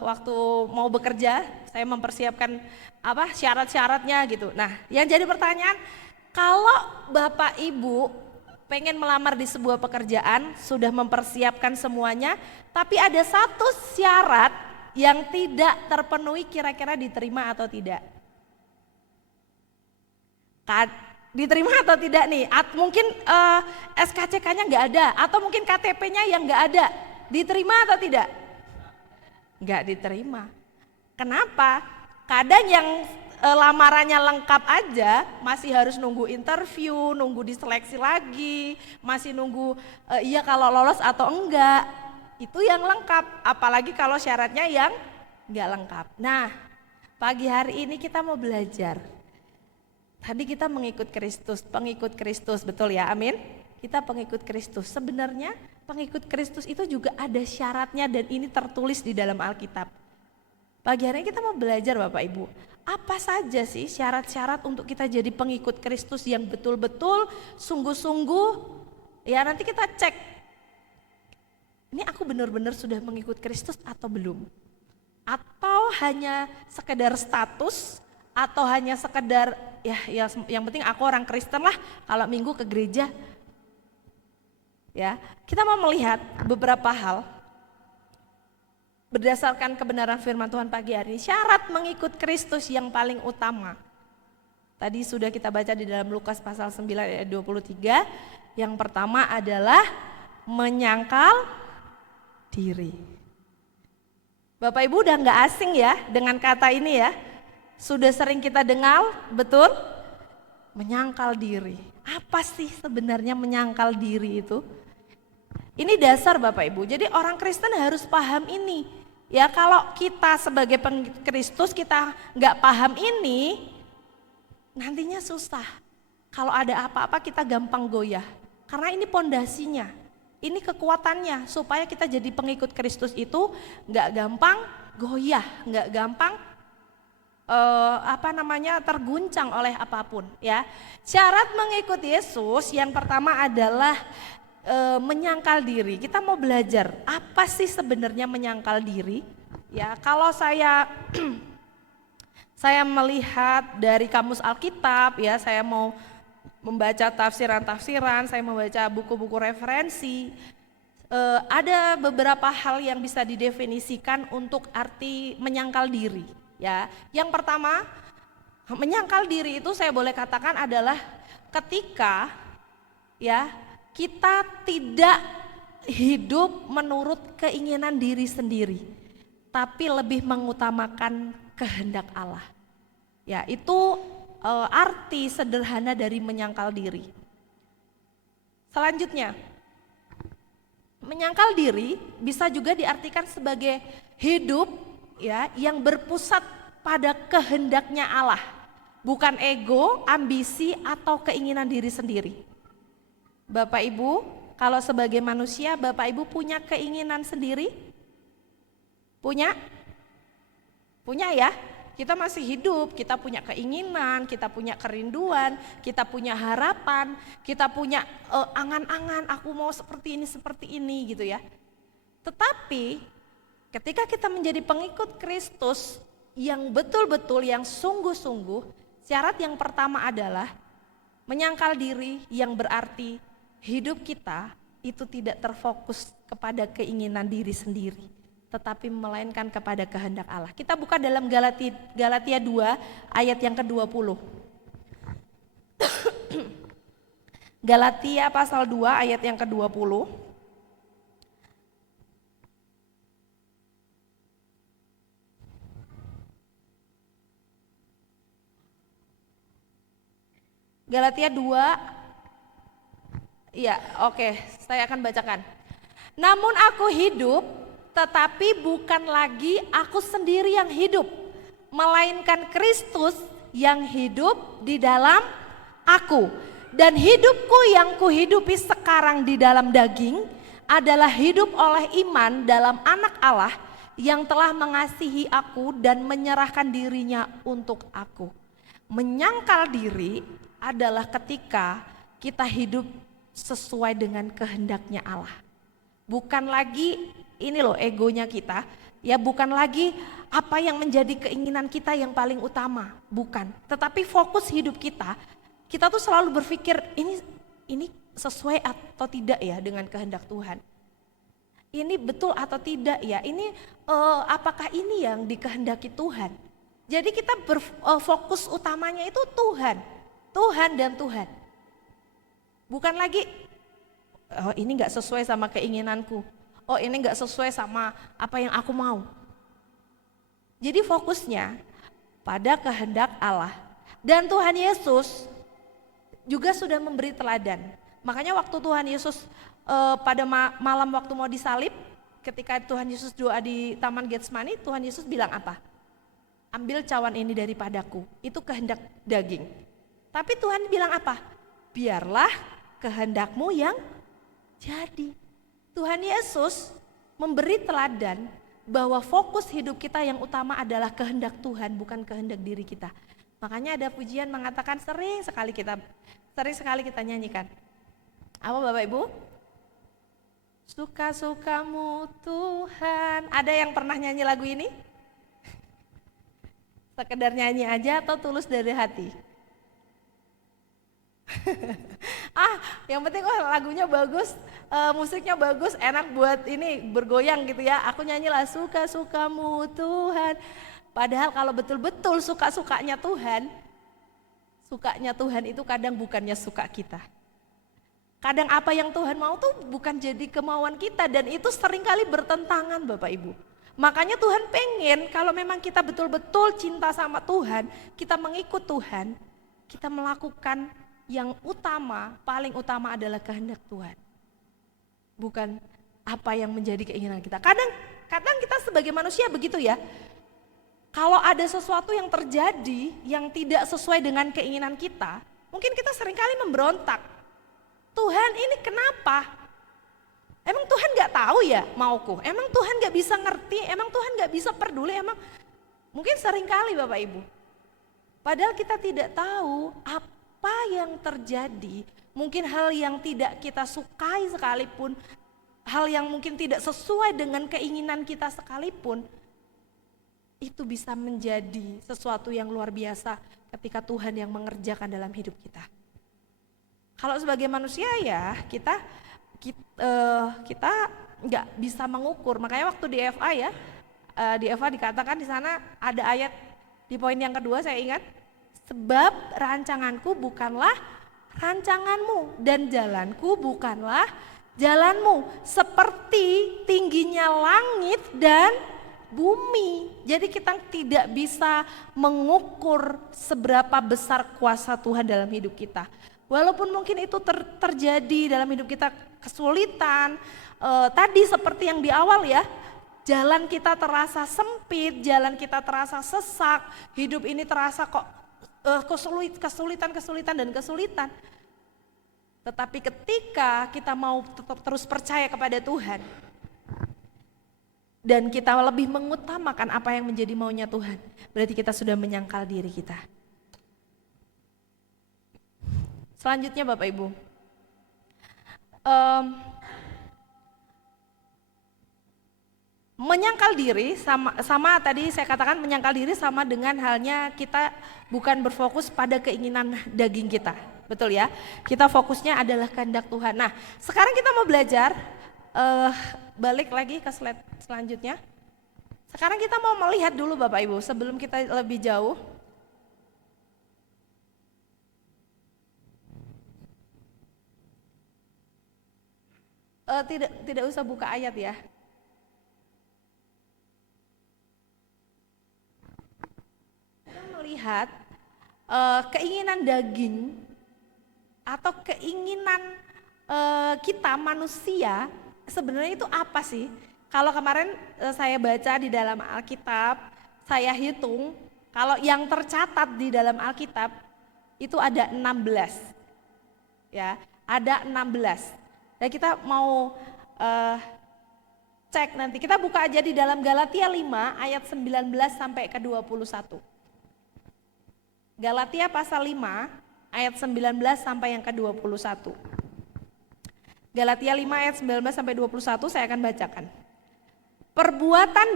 waktu mau bekerja, saya mempersiapkan apa syarat-syaratnya gitu. Nah, yang jadi pertanyaan, kalau Bapak Ibu pengen melamar di sebuah pekerjaan, sudah mempersiapkan semuanya, tapi ada satu syarat yang tidak terpenuhi, kira-kira diterima atau tidak? Diterima atau tidak nih? Mungkin SKCK-nya nggak ada, atau mungkin KTP-nya yang nggak ada, diterima atau tidak? Nggak diterima. Kenapa? Kadang yang lamarannya lengkap aja masih harus nunggu interview, nunggu diseleksi lagi, masih nunggu iya kalau lolos atau enggak. Itu yang lengkap, apalagi kalau syaratnya yang enggak lengkap. Nah, pagi hari ini kita mau belajar. Tadi kita mengikut Kristus, pengikut Kristus, betul ya, amin? Kita pengikut Kristus. Sebenarnya pengikut Kristus itu juga ada syaratnya dan ini tertulis di dalam Alkitab. Pagi hari ini kita mau belajar Bapak Ibu, apa saja sih syarat-syarat untuk kita jadi pengikut Kristus yang betul-betul sungguh-sungguh, ya nanti kita cek, ini aku benar-benar sudah mengikut Kristus atau belum? Atau hanya sekedar status, atau hanya sekedar ya yang penting aku orang Kristen lah, kalau minggu ke gereja. Ya, kita mau melihat beberapa hal berdasarkan kebenaran firman Tuhan pagi hari ini. Syarat mengikut Kristus yang paling utama. Tadi sudah kita baca di dalam Lukas pasal 9 ayat 23. Yang pertama adalah menyangkal diri. Bapak Ibu udah gak asing ya dengan kata ini ya. Sudah sering kita dengar, betul? Menyangkal diri. Apa sih sebenarnya menyangkal diri itu? Ini dasar Bapak Ibu, jadi orang Kristen harus paham ini. Ya kalau kita sebagai pengikut Kristus kita nggak paham ini, nantinya susah. Kalau ada apa-apa kita gampang goyah. Karena ini pondasinya, ini kekuatannya supaya kita jadi pengikut Kristus itu nggak gampang goyah, nggak gampang terguncang oleh apapun. Ya, syarat mengikut Yesus yang pertama adalah menyangkal diri. Kita mau belajar apa sih sebenarnya menyangkal diri. Ya, kalau saya Saya melihat dari kamus Alkitab ya, saya mau membaca tafsiran-tafsiran, saya membaca buku-buku referensi. Ada beberapa hal yang bisa didefinisikan untuk arti menyangkal diri ya. Yang pertama, menyangkal diri itu saya boleh katakan adalah ketika ya kita tidak hidup menurut keinginan diri sendiri, tapi lebih mengutamakan kehendak Allah. Ya, itu arti sederhana dari menyangkal diri. Selanjutnya, menyangkal diri bisa juga diartikan sebagai hidup ya yang berpusat pada kehendaknya Allah, bukan ego, ambisi atau keinginan diri sendiri. Bapak Ibu, kalau sebagai manusia Bapak Ibu punya keinginan sendiri? Punya? Punya ya? Kita masih hidup, kita punya keinginan, kita punya kerinduan, kita punya harapan, kita punya angan-angan, aku mau seperti ini gitu ya. Tetapi ketika kita menjadi pengikut Kristus yang betul-betul, yang sungguh-sungguh, syarat yang pertama adalah menyangkal diri, yang berarti hidup kita itu tidak terfokus kepada keinginan diri sendiri, tetapi melainkan kepada kehendak Allah. Kita buka dalam Galatia 2 ayat yang ke-20. Galatia pasal 2 ayat yang ke-20. Galatia 2, ya oke, saya akan bacakan. Namun aku hidup, tetapi bukan lagi aku sendiri yang hidup, melainkan Kristus yang hidup di dalam aku. Dan hidupku yang kuhidupi sekarang di dalam daging adalah hidup oleh iman dalam Anak Allah yang telah mengasihi aku dan menyerahkan dirinya untuk aku. Menyangkal diri adalah ketika kita hidup sesuai dengan kehendaknya Allah. Bukan lagi ini loh egonya kita, ya bukan lagi apa yang menjadi keinginan kita yang paling utama, bukan. Tetapi fokus hidup kita tuh selalu berpikir ini sesuai atau tidak ya dengan kehendak Tuhan. Ini betul atau tidak ya, ini apakah ini yang dikehendaki Tuhan. Jadi kita berfokus utamanya itu Tuhan dan Tuhan. Bukan lagi, oh ini gak sesuai sama keinginanku. Oh ini gak sesuai sama apa yang aku mau. Jadi fokusnya pada kehendak Allah. Dan Tuhan Yesus juga sudah memberi teladan. Makanya waktu Tuhan Yesus pada malam waktu mau disalib, ketika Tuhan Yesus doa di Taman Getsemani, Tuhan Yesus bilang apa? Ambil cawan ini daripadaku, itu kehendak daging. Tapi Tuhan bilang apa? Biarlah kehendakmu yang jadi. Tuhan Yesus memberi teladan bahwa fokus hidup kita yang utama adalah kehendak Tuhan, bukan kehendak diri kita. Makanya ada pujian mengatakan sering sekali kita nyanyikan. Apa Bapak Ibu? Suka-sukamu Tuhan. Ada yang pernah nyanyi lagu ini? Sekedar nyanyi aja atau tulus dari hati? Yang penting lagunya bagus, musiknya bagus, enak buat ini bergoyang gitu ya. Aku nyanyilah suka-sukamu Tuhan. Padahal kalau betul-betul suka-sukanya Tuhan itu kadang bukannya suka kita. Kadang apa yang Tuhan mau tuh bukan jadi kemauan kita, dan itu seringkali bertentangan Bapak Ibu. Makanya Tuhan pengen kalau memang kita betul-betul cinta sama Tuhan, kita mengikut Tuhan, kita melakukan yang utama, paling utama adalah kehendak Tuhan. Bukan apa yang menjadi keinginan kita. Kadang kita sebagai manusia begitu ya. Kalau ada sesuatu yang terjadi yang tidak sesuai dengan keinginan kita, mungkin kita seringkali memberontak. Tuhan ini kenapa? Emang Tuhan gak tahu ya mauku? Emang Tuhan gak bisa ngerti? Emang Tuhan gak bisa peduli? Emang mungkin seringkali Bapak Ibu. Padahal kita tidak tahu apa yang terjadi, mungkin hal yang tidak kita sukai sekalipun, hal yang mungkin tidak sesuai dengan keinginan kita sekalipun, itu bisa menjadi sesuatu yang luar biasa ketika Tuhan yang mengerjakan dalam hidup kita. Kalau sebagai manusia ya kita nggak bisa mengukur. Makanya waktu di FA ya, di FA dikatakan di sana ada ayat di poin yang kedua saya ingat, sebab rancanganku bukanlah rancanganmu dan jalanku bukanlah jalanmu, seperti tingginya langit dan bumi. Jadi kita tidak bisa mengukur seberapa besar kuasa Tuhan dalam hidup kita. Walaupun mungkin itu terjadi dalam hidup kita kesulitan, tadi seperti yang di awal ya, jalan kita terasa sempit, jalan kita terasa sesak, hidup ini terasa kok kesulitan. Tetapi ketika kita mau tetap terus percaya kepada Tuhan, dan kita lebih mengutamakan apa yang menjadi maunya Tuhan, berarti kita sudah menyangkal diri kita. Selanjutnya Bapak Ibu, menyangkal diri sama tadi saya katakan, menyangkal diri sama dengan halnya kita bukan berfokus pada keinginan daging kita, betul ya? Kita fokusnya adalah kehendak Tuhan. Nah, sekarang kita mau belajar, balik lagi ke slide selanjutnya. Sekarang kita mau melihat dulu Bapak Ibu, sebelum kita lebih jauh. Tidak usah buka ayat ya. Kita melihat keinginan daging atau keinginan kita manusia sebenarnya itu apa sih? Kalau kemarin saya baca di dalam Alkitab, saya hitung kalau yang tercatat di dalam Alkitab itu ada 16. Ya, ada 16. Dan kita mau cek nanti, kita buka aja di dalam Galatia 5 ayat 19 sampai ke 21. Galatia pasal 5 ayat 19 sampai yang ke 21. Galatia 5 ayat 19 sampai 21 saya akan bacakan. Perbuatan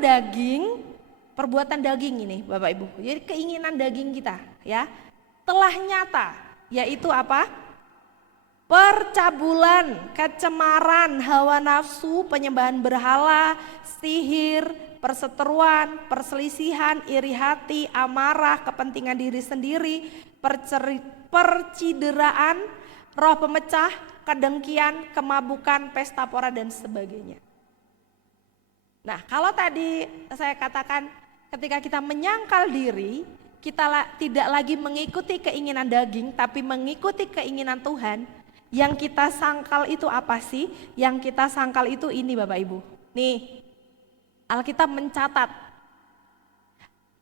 daging ini Bapak Ibu, jadi keinginan daging kita ya, telah nyata, yaitu apa? Percabulan, kecemaran, hawa nafsu, penyembahan berhala, sihir, perseteruan, perselisihan, iri hati, amarah, kepentingan diri sendiri, percideraan, roh pemecah, kedengkian, kemabukan, pesta pora dan sebagainya. Nah, kalau tadi saya katakan ketika kita menyangkal diri, kita tidak lagi mengikuti keinginan daging tapi mengikuti keinginan Tuhan. Yang kita sangkal itu apa sih? Yang kita sangkal itu ini Bapak Ibu. Nih, Alkitab mencatat.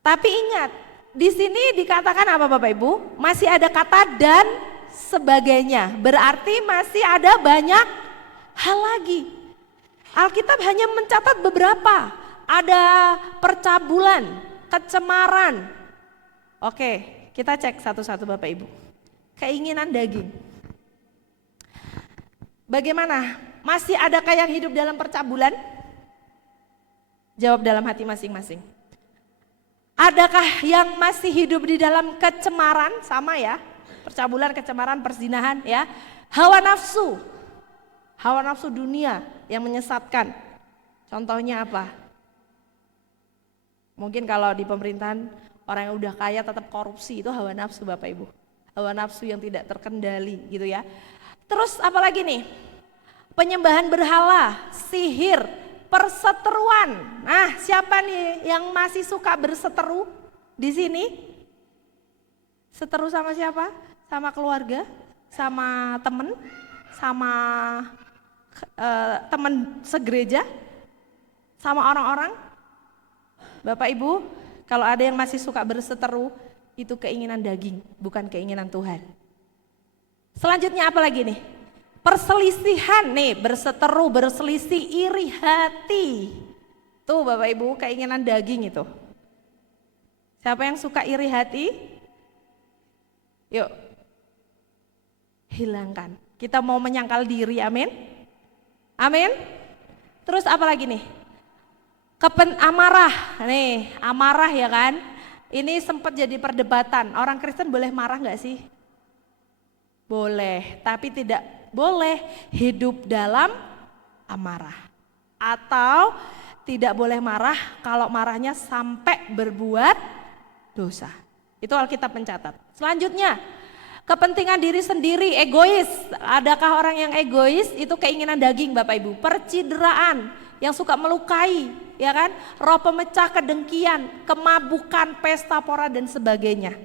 Tapi ingat, di sini dikatakan apa Bapak Ibu? Masih ada kata dan sebagainya. Berarti masih ada banyak hal lagi. Alkitab hanya mencatat beberapa. Ada percabulan, kecemaran. Oke, kita cek satu-satu Bapak Ibu. Keinginan daging. Bagaimana? Masih adakah yang hidup dalam percabulan? Jawab dalam hati masing-masing. Adakah yang masih hidup di dalam kecemaran? Sama ya, percabulan, kecemaran, perzinahan ya. Hawa nafsu dunia yang menyesatkan. Contohnya apa? Mungkin kalau di pemerintahan orang yang udah kaya tetap korupsi, itu hawa nafsu Bapak Ibu. Hawa nafsu yang tidak terkendali gitu ya. Terus apa lagi nih? Penyembahan berhala, sihir, perseteruan. Nah, siapa nih yang masih suka berseteru di sini? Seteru sama siapa? Sama keluarga, sama teman, sama teman segereja, sama orang-orang. Bapak Ibu, kalau ada yang masih suka berseteru, itu keinginan daging, bukan keinginan Tuhan. Selanjutnya apa lagi nih? Perselisihan nih, berseteru, berselisih, iri hati. Tuh Bapak Ibu, keinginan daging itu. Siapa yang suka iri hati? Yuk, hilangkan. Kita mau menyangkal diri, amin? Amin? Terus apa lagi nih? Amarah, nih amarah ya kan. Ini sempat jadi perdebatan, orang Kristen boleh marah nggak sih? Boleh, tapi tidak boleh hidup dalam amarah. Atau tidak boleh marah kalau marahnya sampai berbuat dosa. Itu Alkitab mencatat. Selanjutnya, kepentingan diri sendiri, egois. Adakah orang yang egois? Itu keinginan daging Bapak Ibu. Percideraan, yang suka melukai, ya kan? Roh pemecah, kedengkian, kemabukan, pesta pora dan sebagainya.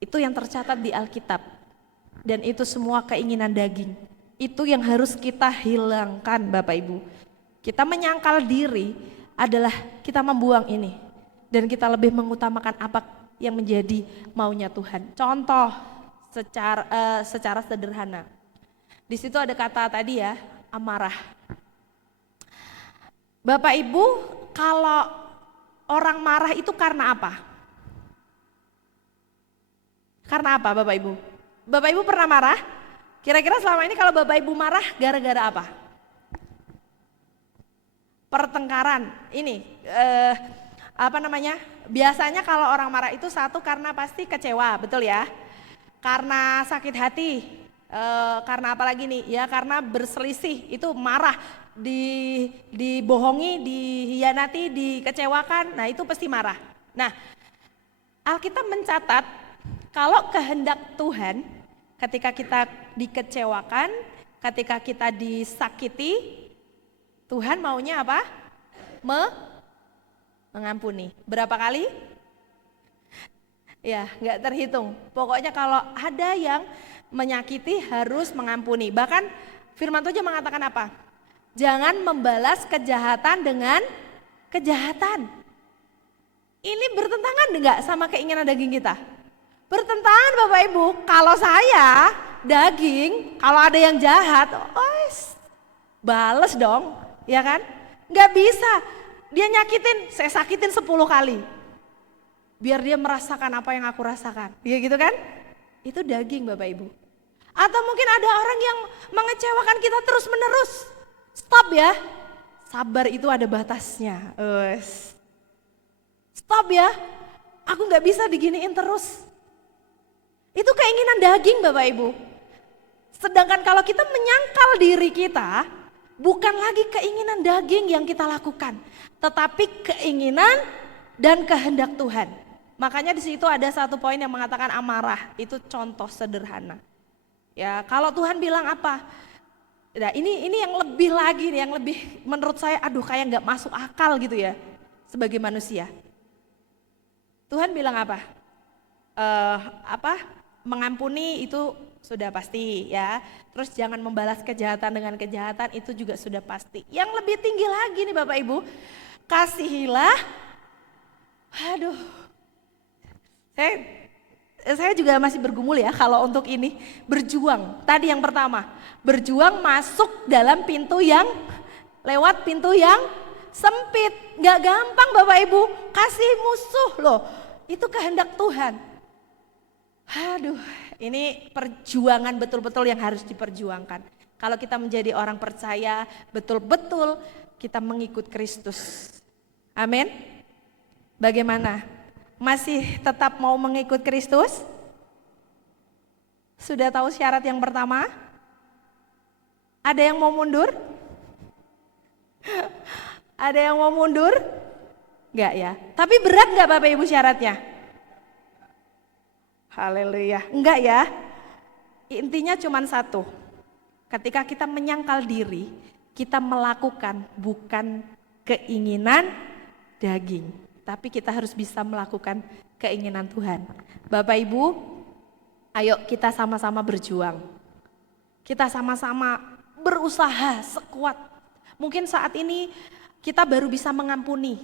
Itu yang tercatat di Alkitab. Dan itu semua keinginan daging. Itu yang harus kita hilangkan Bapak Ibu. Kita menyangkal diri adalah kita membuang ini. Dan kita lebih mengutamakan apa yang menjadi maunya Tuhan. Contoh secara sederhana. Di situ ada kata tadi ya, amarah. Bapak Ibu, kalau orang marah itu karena apa? Karena apa Bapak Ibu? Bapak Ibu pernah marah? Kira-kira selama ini kalau Bapak Ibu marah gara-gara apa? Pertengkaran. Ini biasanya kalau orang marah itu satu karena pasti kecewa, betul ya? Karena sakit hati, karena apa lagi nih? Ya karena berselisih, itu marah, dibohongi, dihianati, dikecewakan, nah itu pasti marah. Nah, Alkitab mencatat kalau kehendak Tuhan ketika kita dikecewakan, ketika kita disakiti, Tuhan maunya apa? Mengampuni. Berapa kali? Ya, nggak terhitung. Pokoknya kalau ada yang menyakiti harus mengampuni. Bahkan firman Tuhan mengatakan apa? Jangan membalas kejahatan dengan kejahatan. Ini bertentangan enggak sama keinginan daging kita? Bertentangan Bapak Ibu. Kalau saya daging, kalau ada yang jahat, bales dong, ya kan? Nggak bisa. Dia nyakitin, saya sakitin 10 kali. Biar dia merasakan apa yang aku rasakan. Ya gitu kan? Itu daging Bapak Ibu. Atau mungkin ada orang yang mengecewakan kita terus menerus. Stop ya. Sabar itu ada batasnya. Stop ya. Aku nggak bisa diginiin terus. Itu keinginan daging Bapak Ibu. Sedangkan kalau kita menyangkal diri kita, bukan lagi keinginan daging yang kita lakukan, tetapi keinginan dan kehendak Tuhan. Makanya di situ ada satu poin yang mengatakan amarah, itu contoh sederhana. Ya, kalau Tuhan bilang apa? Nah, ini yang lebih lagi nih, yang lebih menurut saya kayak nggak masuk akal gitu ya sebagai manusia. Tuhan bilang apa? Mengampuni itu sudah pasti ya. Terus jangan membalas kejahatan dengan kejahatan, itu juga sudah pasti. Yang lebih tinggi lagi nih Bapak Ibu, kasihilah. Saya juga masih bergumul ya kalau untuk ini. Berjuang, tadi yang pertama, berjuang masuk dalam lewat pintu yang sempit. Gak gampang Bapak Ibu, kasih musuh loh, itu kehendak Tuhan. Ini perjuangan betul-betul yang harus diperjuangkan. Kalau kita menjadi orang percaya, betul-betul kita mengikut Kristus. Amin. Bagaimana? Masih tetap mau mengikut Kristus? Sudah tahu syarat yang pertama? Ada yang mau mundur? Ada yang mau mundur? Enggak ya. Tapi berat enggak Bapak Ibu syaratnya? Haleluya. Enggak ya. Intinya cuma satu. Ketika kita menyangkal diri, kita melakukan bukan keinginan daging, tapi kita harus bisa melakukan keinginan Tuhan. Bapak Ibu, ayo kita sama-sama berjuang. Kita sama-sama berusaha sekuat. Mungkin saat ini kita baru bisa mengampuni.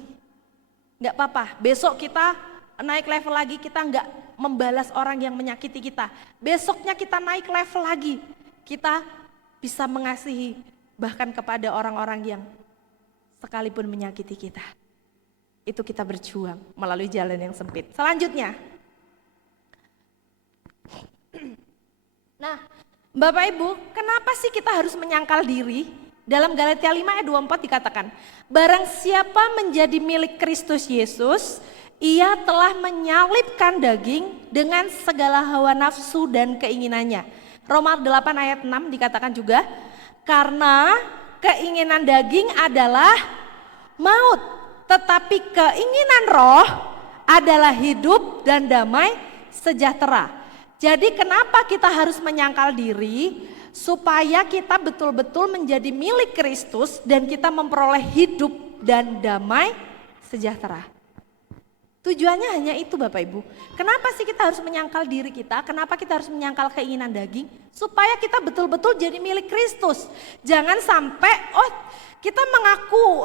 Enggak apa-apa, besok kita naik level lagi, kita enggak membalas orang yang menyakiti kita. Besoknya kita naik level lagi, kita bisa mengasihi bahkan kepada orang-orang yang sekalipun menyakiti kita. Itu kita berjuang melalui jalan yang sempit. Selanjutnya, nah Bapak Ibu, kenapa sih kita harus menyangkal diri? Dalam Galatia 5 ayat 24 dikatakan, barang siapa menjadi milik Kristus Yesus, ia telah menyalibkan daging dengan segala hawa nafsu dan keinginannya. Roma 8 ayat 6 dikatakan juga, karena keinginan daging adalah maut, tetapi keinginan roh adalah hidup dan damai sejahtera. Jadi kenapa kita harus menyangkal diri? Supaya kita betul-betul menjadi milik Kristus dan kita memperoleh hidup dan damai sejahtera. Tujuannya hanya itu Bapak Ibu. Kenapa sih kita harus menyangkal diri kita? Kenapa kita harus menyangkal keinginan daging? Supaya kita betul-betul jadi milik Kristus. Jangan sampai kita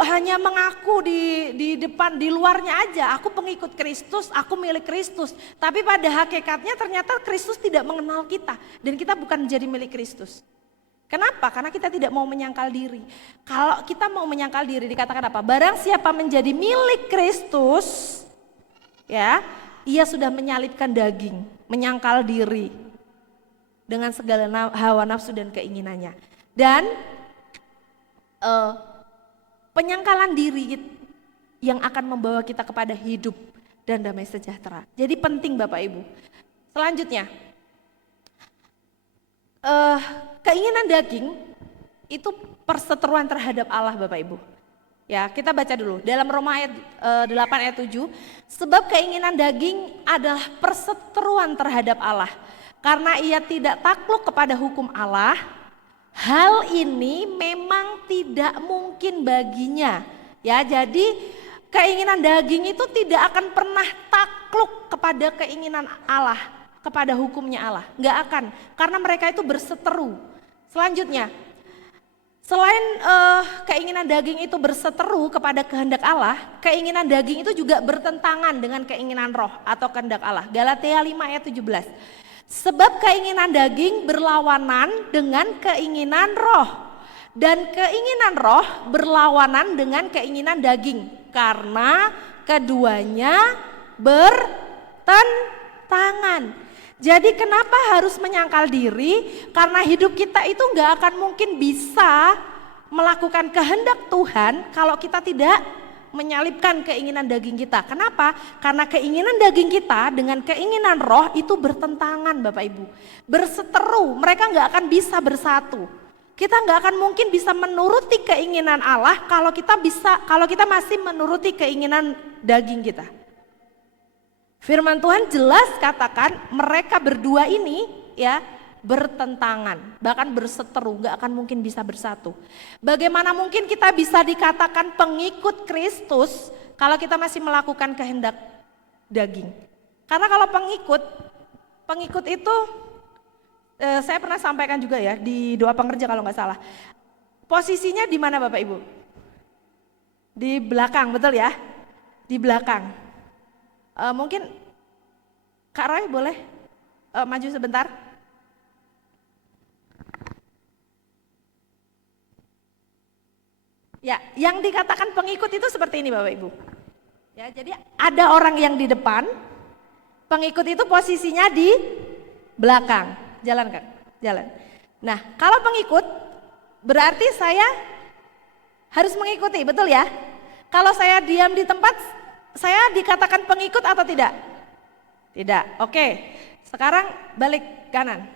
hanya mengaku di depan, di luarnya aja. Aku pengikut Kristus, aku milik Kristus. Tapi pada hakikatnya ternyata Kristus tidak mengenal kita. Dan kita bukan menjadi milik Kristus. Kenapa? Karena kita tidak mau menyangkal diri. Kalau kita mau menyangkal diri dikatakan apa? Barang siapa menjadi milik Kristus, ya, ia sudah menyalibkan daging, menyangkal diri dengan segala hawa nafsu dan keinginannya. Dan penyangkalan diri yang akan membawa kita kepada hidup dan damai sejahtera. Jadi penting Bapak Ibu. Selanjutnya, keinginan daging itu perseteruan terhadap Allah Bapak Ibu. Ya, kita baca dulu dalam Roma ayat 8 ayat 7, sebab keinginan daging adalah perseteruan terhadap Allah. Karena ia tidak takluk kepada hukum Allah, hal ini memang tidak mungkin baginya. Ya, jadi keinginan daging itu tidak akan pernah takluk kepada keinginan Allah, kepada hukumnya Allah. Enggak akan, karena mereka itu berseteru. Selanjutnya, selain keinginan daging itu berseteru kepada kehendak Allah, keinginan daging itu juga bertentangan dengan keinginan roh atau kehendak Allah. Galatia 5 ayat 17. Sebab keinginan daging berlawanan dengan keinginan roh, dan keinginan roh berlawanan dengan keinginan daging, karena keduanya bertentangan. Jadi kenapa harus menyangkal diri? Karena hidup kita itu gak akan mungkin bisa melakukan kehendak Tuhan kalau kita tidak menyalibkan keinginan daging kita. Kenapa? Karena keinginan daging kita dengan keinginan roh itu bertentangan Bapak Ibu. Berseteru, mereka gak akan bisa bersatu. Kita gak akan mungkin bisa menuruti keinginan Allah kalau kita masih menuruti keinginan daging kita. Firman Tuhan jelas katakan mereka berdua ini ya bertentangan, bahkan berseteru, gak akan mungkin bisa bersatu. Bagaimana mungkin kita bisa dikatakan pengikut Kristus kalau kita masih melakukan kehendak daging? Karena kalau pengikut itu saya pernah sampaikan juga ya di doa pengerja kalau gak salah. Posisinya di mana Bapak Ibu? Di belakang, betul ya? Di belakang. Mungkin Kak Roy boleh maju sebentar? Ya, yang dikatakan pengikut itu seperti ini Bapak Ibu. Ya, jadi ada orang yang di depan, pengikut itu posisinya di belakang. Jalan Kak, jalan. Nah, kalau pengikut berarti saya harus mengikuti, betul ya? Kalau saya diam di tempat, saya dikatakan pengikut atau tidak? Tidak. Oke. Sekarang balik kanan.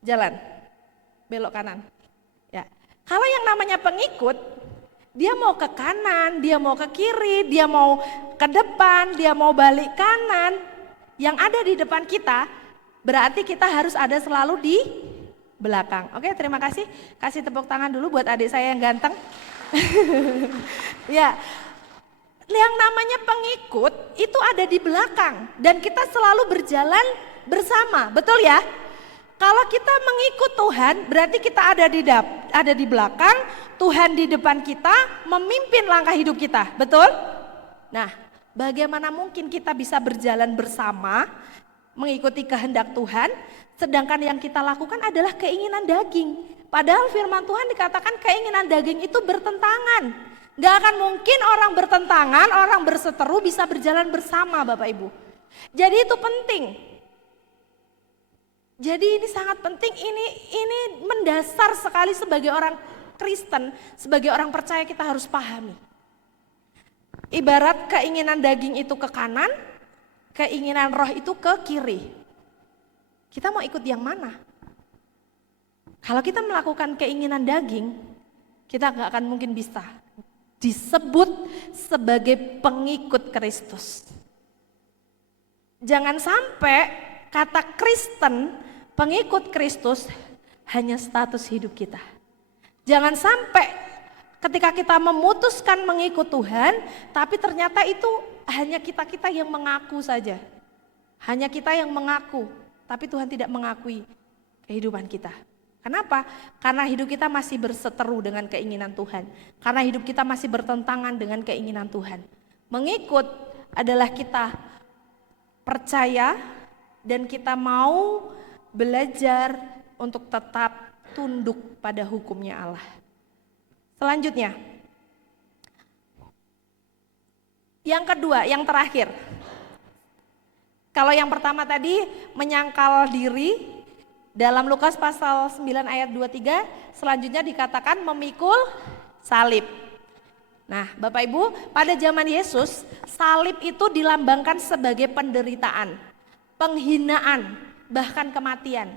Jalan. Belok kanan. Ya. Kalau yang namanya pengikut, dia mau ke kanan, dia mau ke kiri, dia mau ke depan, dia mau balik kanan. Yang ada di depan kita, berarti kita harus ada selalu di belakang. Oke, terima kasih. Kasih tepuk tangan dulu buat adik saya yang ganteng. Ya. Yang namanya pengikut itu ada di belakang dan kita selalu berjalan bersama, betul ya? Kalau kita mengikut Tuhan berarti kita ada di belakang, Tuhan di depan kita memimpin langkah hidup kita, betul? Nah, bagaimana mungkin kita bisa berjalan bersama mengikuti kehendak Tuhan sedangkan yang kita lakukan adalah keinginan daging. Padahal firman Tuhan dikatakan keinginan daging itu bertentangan. Gak akan mungkin orang bertentangan, orang berseteru bisa berjalan bersama Bapak Ibu. Jadi itu penting. Jadi ini sangat penting, ini mendasar sekali sebagai orang Kristen, sebagai orang percaya kita harus pahami. Ibarat keinginan daging itu ke kanan, keinginan roh itu ke kiri. Kita mau ikut yang mana? Kalau kita melakukan keinginan daging, kita gak akan mungkin bisa disebut sebagai pengikut Kristus. Jangan sampai kata Kristen, pengikut Kristus hanya status hidup kita. Jangan sampai ketika kita memutuskan mengikut Tuhan, tapi ternyata itu hanya kita-kita yang mengaku saja. Hanya kita yang mengaku, tapi Tuhan tidak mengakui kehidupan kita. Kenapa? Karena hidup kita masih berseteru dengan keinginan Tuhan. Karena hidup kita masih bertentangan dengan keinginan Tuhan. Mengikut adalah kita percaya dan kita mau belajar untuk tetap tunduk pada hukumnya Allah. Selanjutnya, yang kedua, yang terakhir. Kalau yang pertama tadi menyangkal diri, dalam Lukas pasal 9 ayat 23, selanjutnya dikatakan memikul salib. Nah, Bapak Ibu, pada zaman Yesus, salib itu dilambangkan sebagai penderitaan, penghinaan, bahkan kematian.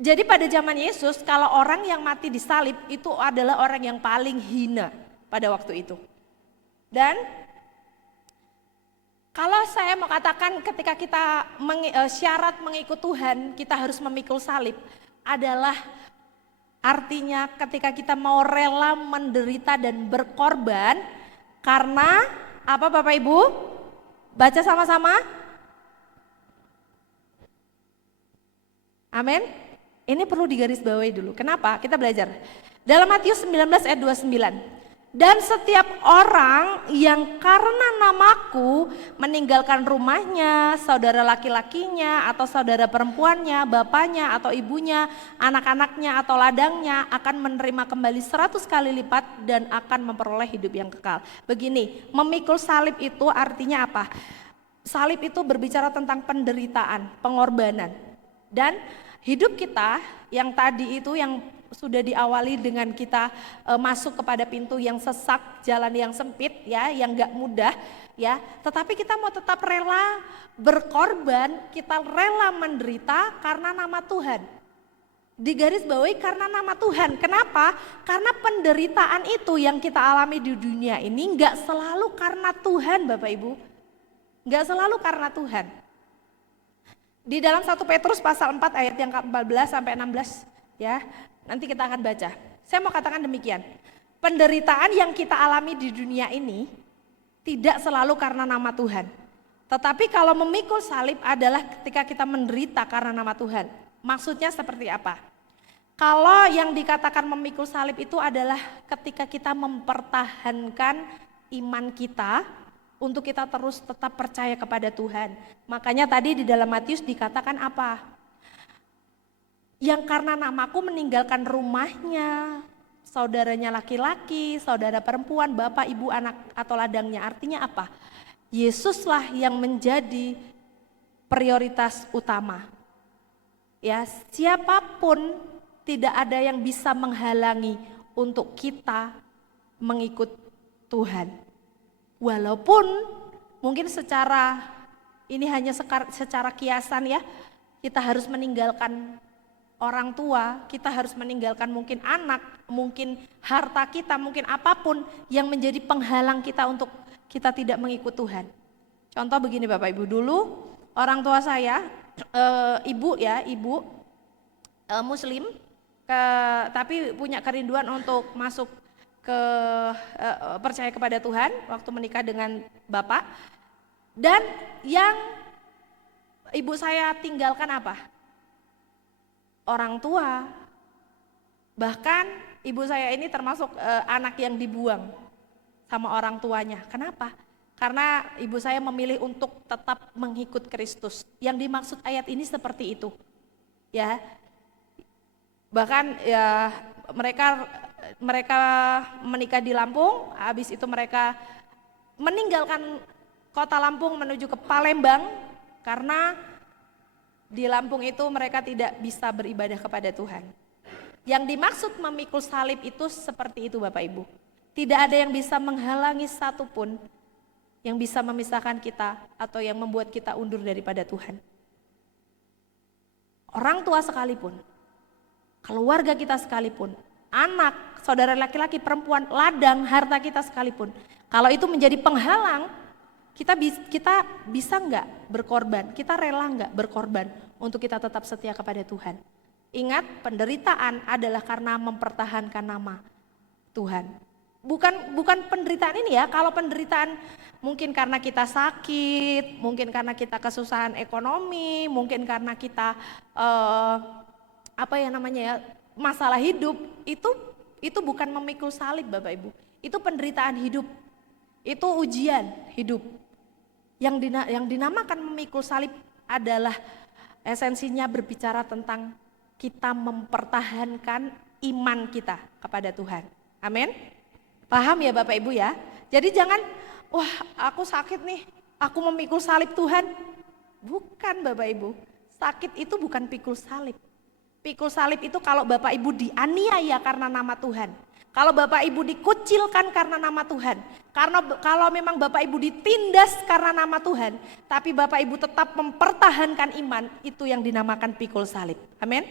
Jadi pada zaman Yesus, kalau orang yang mati di salib itu adalah orang yang paling hina pada waktu itu. Dan kalau saya mau katakan ketika kita syarat mengikut Tuhan, kita harus memikul salib, adalah artinya ketika kita mau rela menderita dan berkorban karena apa Bapak Ibu? Baca sama-sama. Amin. Ini perlu digarisbawahi dulu. Kenapa? Kita belajar. Dalam Matius 19 ayat 29. Dan setiap orang yang karena namaku meninggalkan rumahnya, saudara laki-lakinya atau saudara perempuannya, bapaknya atau ibunya, anak-anaknya atau ladangnya akan menerima kembali 100 kali lipat dan akan memperoleh hidup yang kekal. Begini, memikul salib itu artinya apa? Salib itu berbicara tentang penderitaan, pengorbanan. Dan hidup kita yang tadi itu yang sudah diawali dengan kita masuk kepada pintu yang sesak, jalan yang sempit ya, yang gak mudah ya. Tetapi kita mau tetap rela berkorban, kita rela menderita karena nama Tuhan. Digarisbawahi karena nama Tuhan. Kenapa? Karena penderitaan itu yang kita alami di dunia ini gak selalu karena Tuhan Bapak Ibu. Gak selalu karena Tuhan. Di dalam 1 Petrus pasal 4 ayat yang ke-14 sampai 16 ya. Nanti kita akan baca. Saya mau katakan demikian. Penderitaan yang kita alami di dunia ini tidak selalu karena nama Tuhan. Tetapi kalau memikul salib adalah ketika kita menderita karena nama Tuhan. Maksudnya seperti apa? Kalau yang dikatakan memikul salib itu adalah ketika kita mempertahankan iman kita untuk kita terus tetap percaya kepada Tuhan. Makanya tadi di dalam Matius dikatakan apa? Yang karena namaku meninggalkan rumahnya, saudaranya laki-laki, saudara perempuan, bapak, ibu, anak atau ladangnya. Artinya apa? Yesuslah yang menjadi prioritas utama. Ya, siapapun tidak ada yang bisa menghalangi untuk kita mengikut Tuhan. Walaupun mungkin ini hanya secara kiasan ya, kita harus meninggalkan orang tua, kita harus meninggalkan mungkin anak, mungkin harta kita, mungkin apapun yang menjadi penghalang kita untuk kita tidak mengikut Tuhan. Contoh begini Bapak Ibu, dulu orang tua saya, ibu Muslim, tapi punya kerinduan untuk masuk ke percaya kepada Tuhan waktu menikah dengan Bapak. Dan yang ibu saya tinggalkan apa? Orang tua. Bahkan ibu saya ini termasuk anak yang dibuang sama orang tuanya. Kenapa? Karena ibu saya memilih untuk tetap mengikut Kristus. Yang dimaksud ayat ini seperti itu. Ya. Bahkan ya mereka menikah di Lampung, habis itu mereka meninggalkan kota Lampung menuju ke Palembang karena di Lampung itu mereka tidak bisa beribadah kepada Tuhan. Yang dimaksud memikul salib itu seperti itu Bapak Ibu. Tidak ada yang bisa menghalangi satupun yang bisa memisahkan kita atau yang membuat kita undur daripada Tuhan. Orang tua sekalipun, keluarga kita sekalipun, anak, saudara laki-laki, perempuan, ladang, harta kita sekalipun. Kalau itu menjadi penghalang, kita bisa nggak berkorban, kita rela nggak berkorban untuk kita tetap setia kepada Tuhan. Ingat, penderitaan adalah karena mempertahankan nama Tuhan. Bukan penderitaan ini ya, kalau penderitaan mungkin karena kita sakit, mungkin karena kita kesusahan ekonomi, mungkin karena kita masalah hidup, itu bukan memikul salib Bapak Ibu. Itu penderitaan hidup. Itu ujian hidup. Yang dinamakan memikul salib adalah esensinya berbicara tentang kita mempertahankan iman kita kepada Tuhan. Amin. Paham ya Bapak Ibu ya? Jadi jangan, wah aku sakit nih, aku memikul salib Tuhan. Bukan Bapak Ibu, sakit itu bukan pikul salib. Pikul salib itu kalau Bapak Ibu dianiaya karena nama Tuhan. Kalau Bapak Ibu dikucilkan karena nama Tuhan, kalau memang Bapak Ibu ditindas karena nama Tuhan, tapi Bapak Ibu tetap mempertahankan iman, itu yang dinamakan pikul salib. Amin.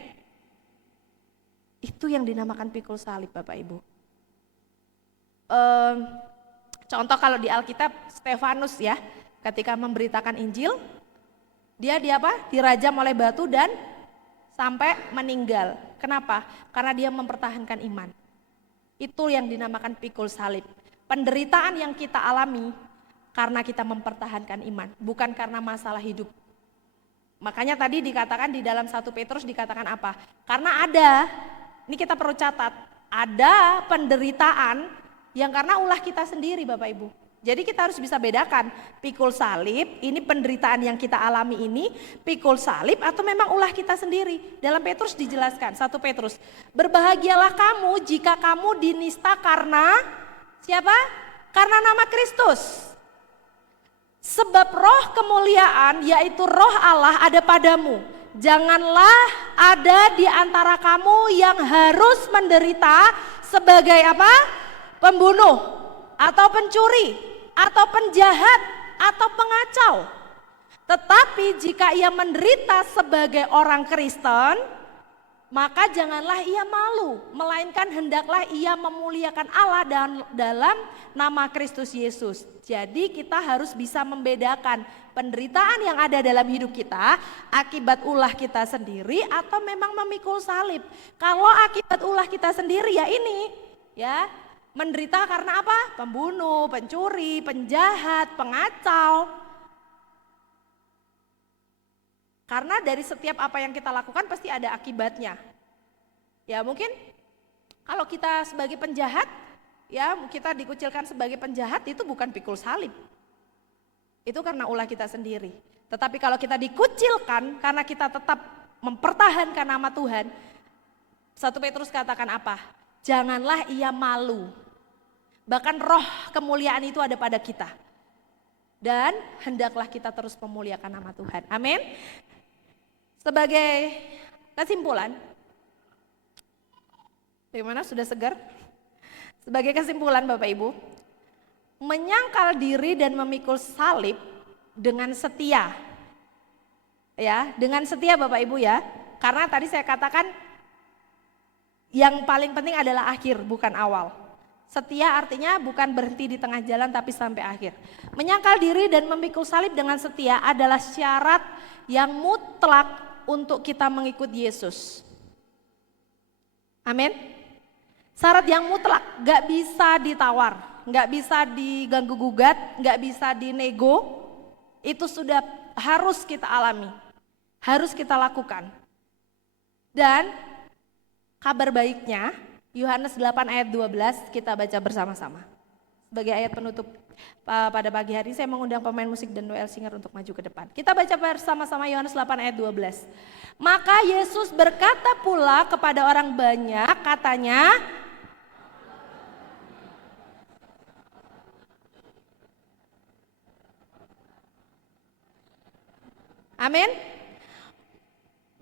Itu yang dinamakan pikul salib Bapak Ibu. Contoh kalau di Alkitab, Stefanus ya, ketika memberitakan Injil, dia dirajam oleh batu dan sampai meninggal. Kenapa? Karena dia mempertahankan iman. Itu yang dinamakan pikul salib. Penderitaan yang kita alami karena kita mempertahankan iman, bukan karena masalah hidup. Makanya tadi dikatakan di dalam 1 Petrus dikatakan apa? Karena ini kita perlu catat, ada penderitaan yang karena ulah kita sendiri Bapak Ibu. Jadi kita harus bisa bedakan pikul salib, ini penderitaan yang kita alami ini, pikul salib atau memang ulah kita sendiri. Dalam Petrus dijelaskan, 1 Petrus, berbahagialah kamu jika kamu dinista karena siapa? Karena nama Kristus. Sebab roh kemuliaan yaitu roh Allah ada padamu. Janganlah ada di antara kamu yang harus menderita sebagai apa? Pembunuh atau pencuri atau penjahat atau pengacau. Tetapi jika ia menderita sebagai orang Kristen, maka janganlah ia malu, melainkan hendaklah ia memuliakan Allah dalam nama Kristus Yesus. Jadi kita harus bisa membedakan penderitaan yang ada dalam hidup kita akibat ulah kita sendiri atau memang memikul salib. Kalau akibat ulah kita sendiri ya ini ya, menderita karena apa? Pembunuh, pencuri, penjahat, pengacau. Karena dari setiap apa yang kita lakukan pasti ada akibatnya. Ya mungkin kalau kita sebagai penjahat, ya kita dikucilkan sebagai penjahat itu bukan pikul salib. Itu karena ulah kita sendiri. Tetapi kalau kita dikucilkan karena kita tetap mempertahankan nama Tuhan, 1 Petrus katakan apa? Janganlah ia malu. Bahkan roh kemuliaan itu ada pada kita. Dan hendaklah kita terus memuliakan nama Tuhan. Amin. Sebagai kesimpulan, bagaimana sudah segar? Sebagai kesimpulan Bapak Ibu, menyangkal diri dan memikul salib dengan setia. Ya, dengan setia Bapak Ibu ya. Karena tadi saya katakan yang paling penting adalah akhir, bukan awal. Setia artinya bukan berhenti di tengah jalan tapi sampai akhir. Menyangkal diri dan memikul salib dengan setia adalah syarat yang mutlak untuk kita mengikut Yesus. Amin. Syarat yang mutlak, gak bisa ditawar, gak bisa diganggu gugat, gak bisa dinego. Itu sudah harus kita alami, harus kita lakukan. Dan kabar baiknya, Yohanes 8 ayat 12 kita baca bersama-sama. Sebagai ayat penutup pada pagi hari, saya mengundang pemain musik dan Noel Singer untuk maju ke depan. Kita baca bersama-sama Yohanes 8 ayat 12. Maka Yesus berkata pula kepada orang banyak, katanya, amin.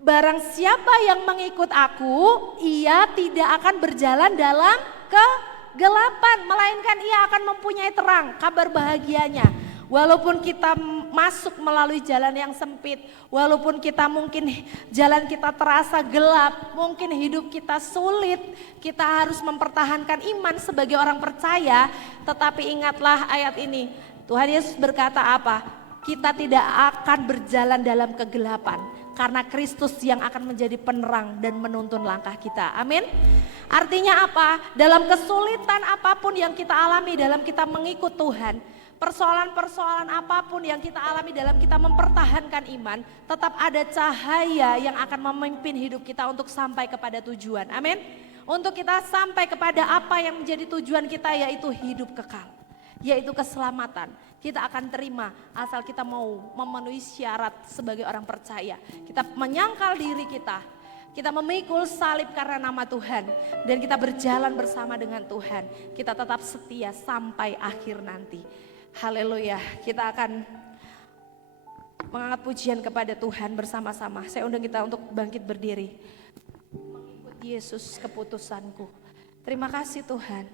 Barang siapa yang mengikut aku, ia tidak akan berjalan dalam kegelapan, melainkan ia akan mempunyai terang, kabar bahagianya. Walaupun kita masuk melalui jalan yang sempit, walaupun kita mungkin jalan kita terasa gelap, mungkin hidup kita sulit, kita harus mempertahankan iman sebagai orang percaya. Tetapi ingatlah ayat ini, Tuhan Yesus berkata apa? Kita tidak akan berjalan dalam kegelapan, karena Kristus yang akan menjadi penerang dan menuntun langkah kita. Amin. Artinya apa? Dalam kesulitan apapun yang kita alami dalam kita mengikut Tuhan, persoalan-persoalan apapun yang kita alami dalam kita mempertahankan iman, tetap ada cahaya yang akan memimpin hidup kita untuk sampai kepada tujuan. Amin. Untuk kita sampai kepada apa yang menjadi tujuan kita, yaitu hidup kekal, yaitu keselamatan. Kita akan terima asal kita mau memenuhi syarat sebagai orang percaya. Kita menyangkal diri kita memikul salib karena nama Tuhan, dan kita berjalan bersama dengan Tuhan. Kita tetap setia sampai akhir nanti. Haleluya. Kita akan mengangkat pujian kepada Tuhan bersama-sama. Saya undang kita untuk bangkit berdiri. Mengikut Yesus keputusanku. Terima kasih Tuhan,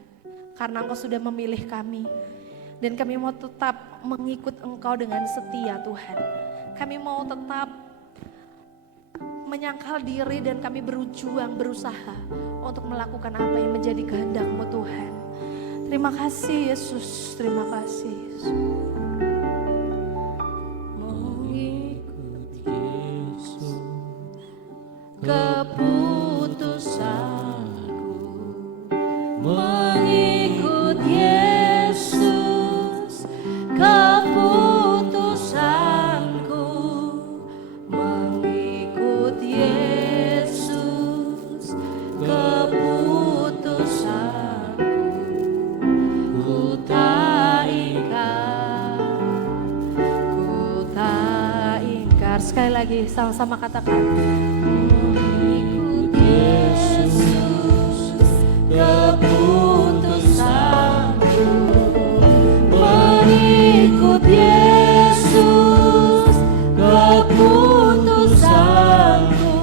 karena Engkau sudah memilih kami. Dan kami mau tetap mengikut Engkau dengan setia Tuhan. Kami mau tetap menyangkal diri dan kami berjuang, berusaha untuk melakukan apa yang menjadi kehendak-Mu Tuhan. Terima kasih Yesus, terima kasih Yesus. Mengikut Yesus keputusanku, mengikut Yesus keputusanku, mengikut Yesus keputusanku. Ku tak ingkar. Sekali lagi sama-sama katakan. Mengikut Yesus keputusanku, mengikut Yesus keputusanku,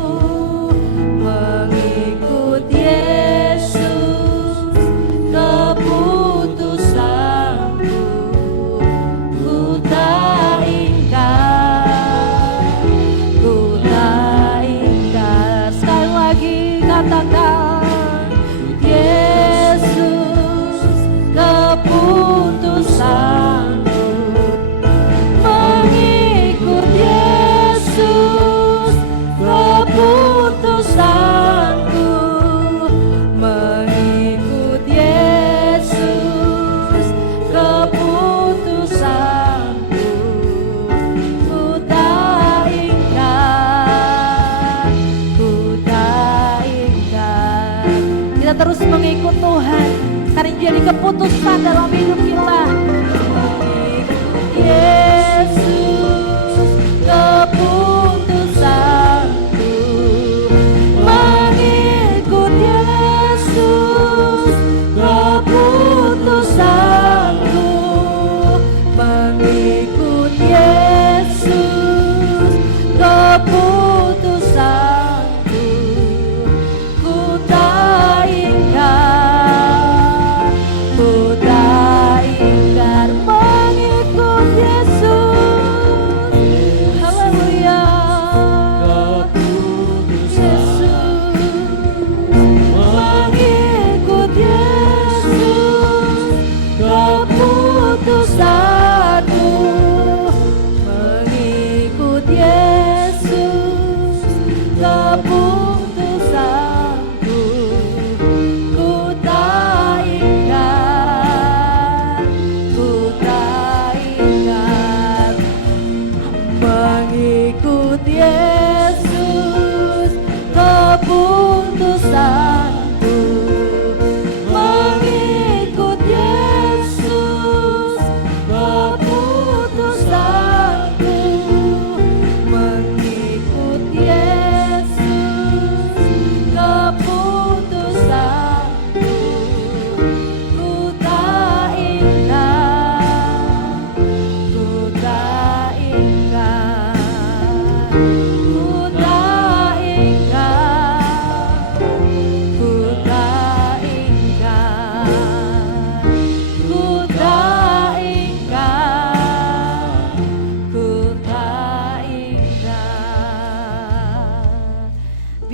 mengikut Yesus keputusanku. Ku tak ingkar, ku tak ingkar. Sekali lagi katakan.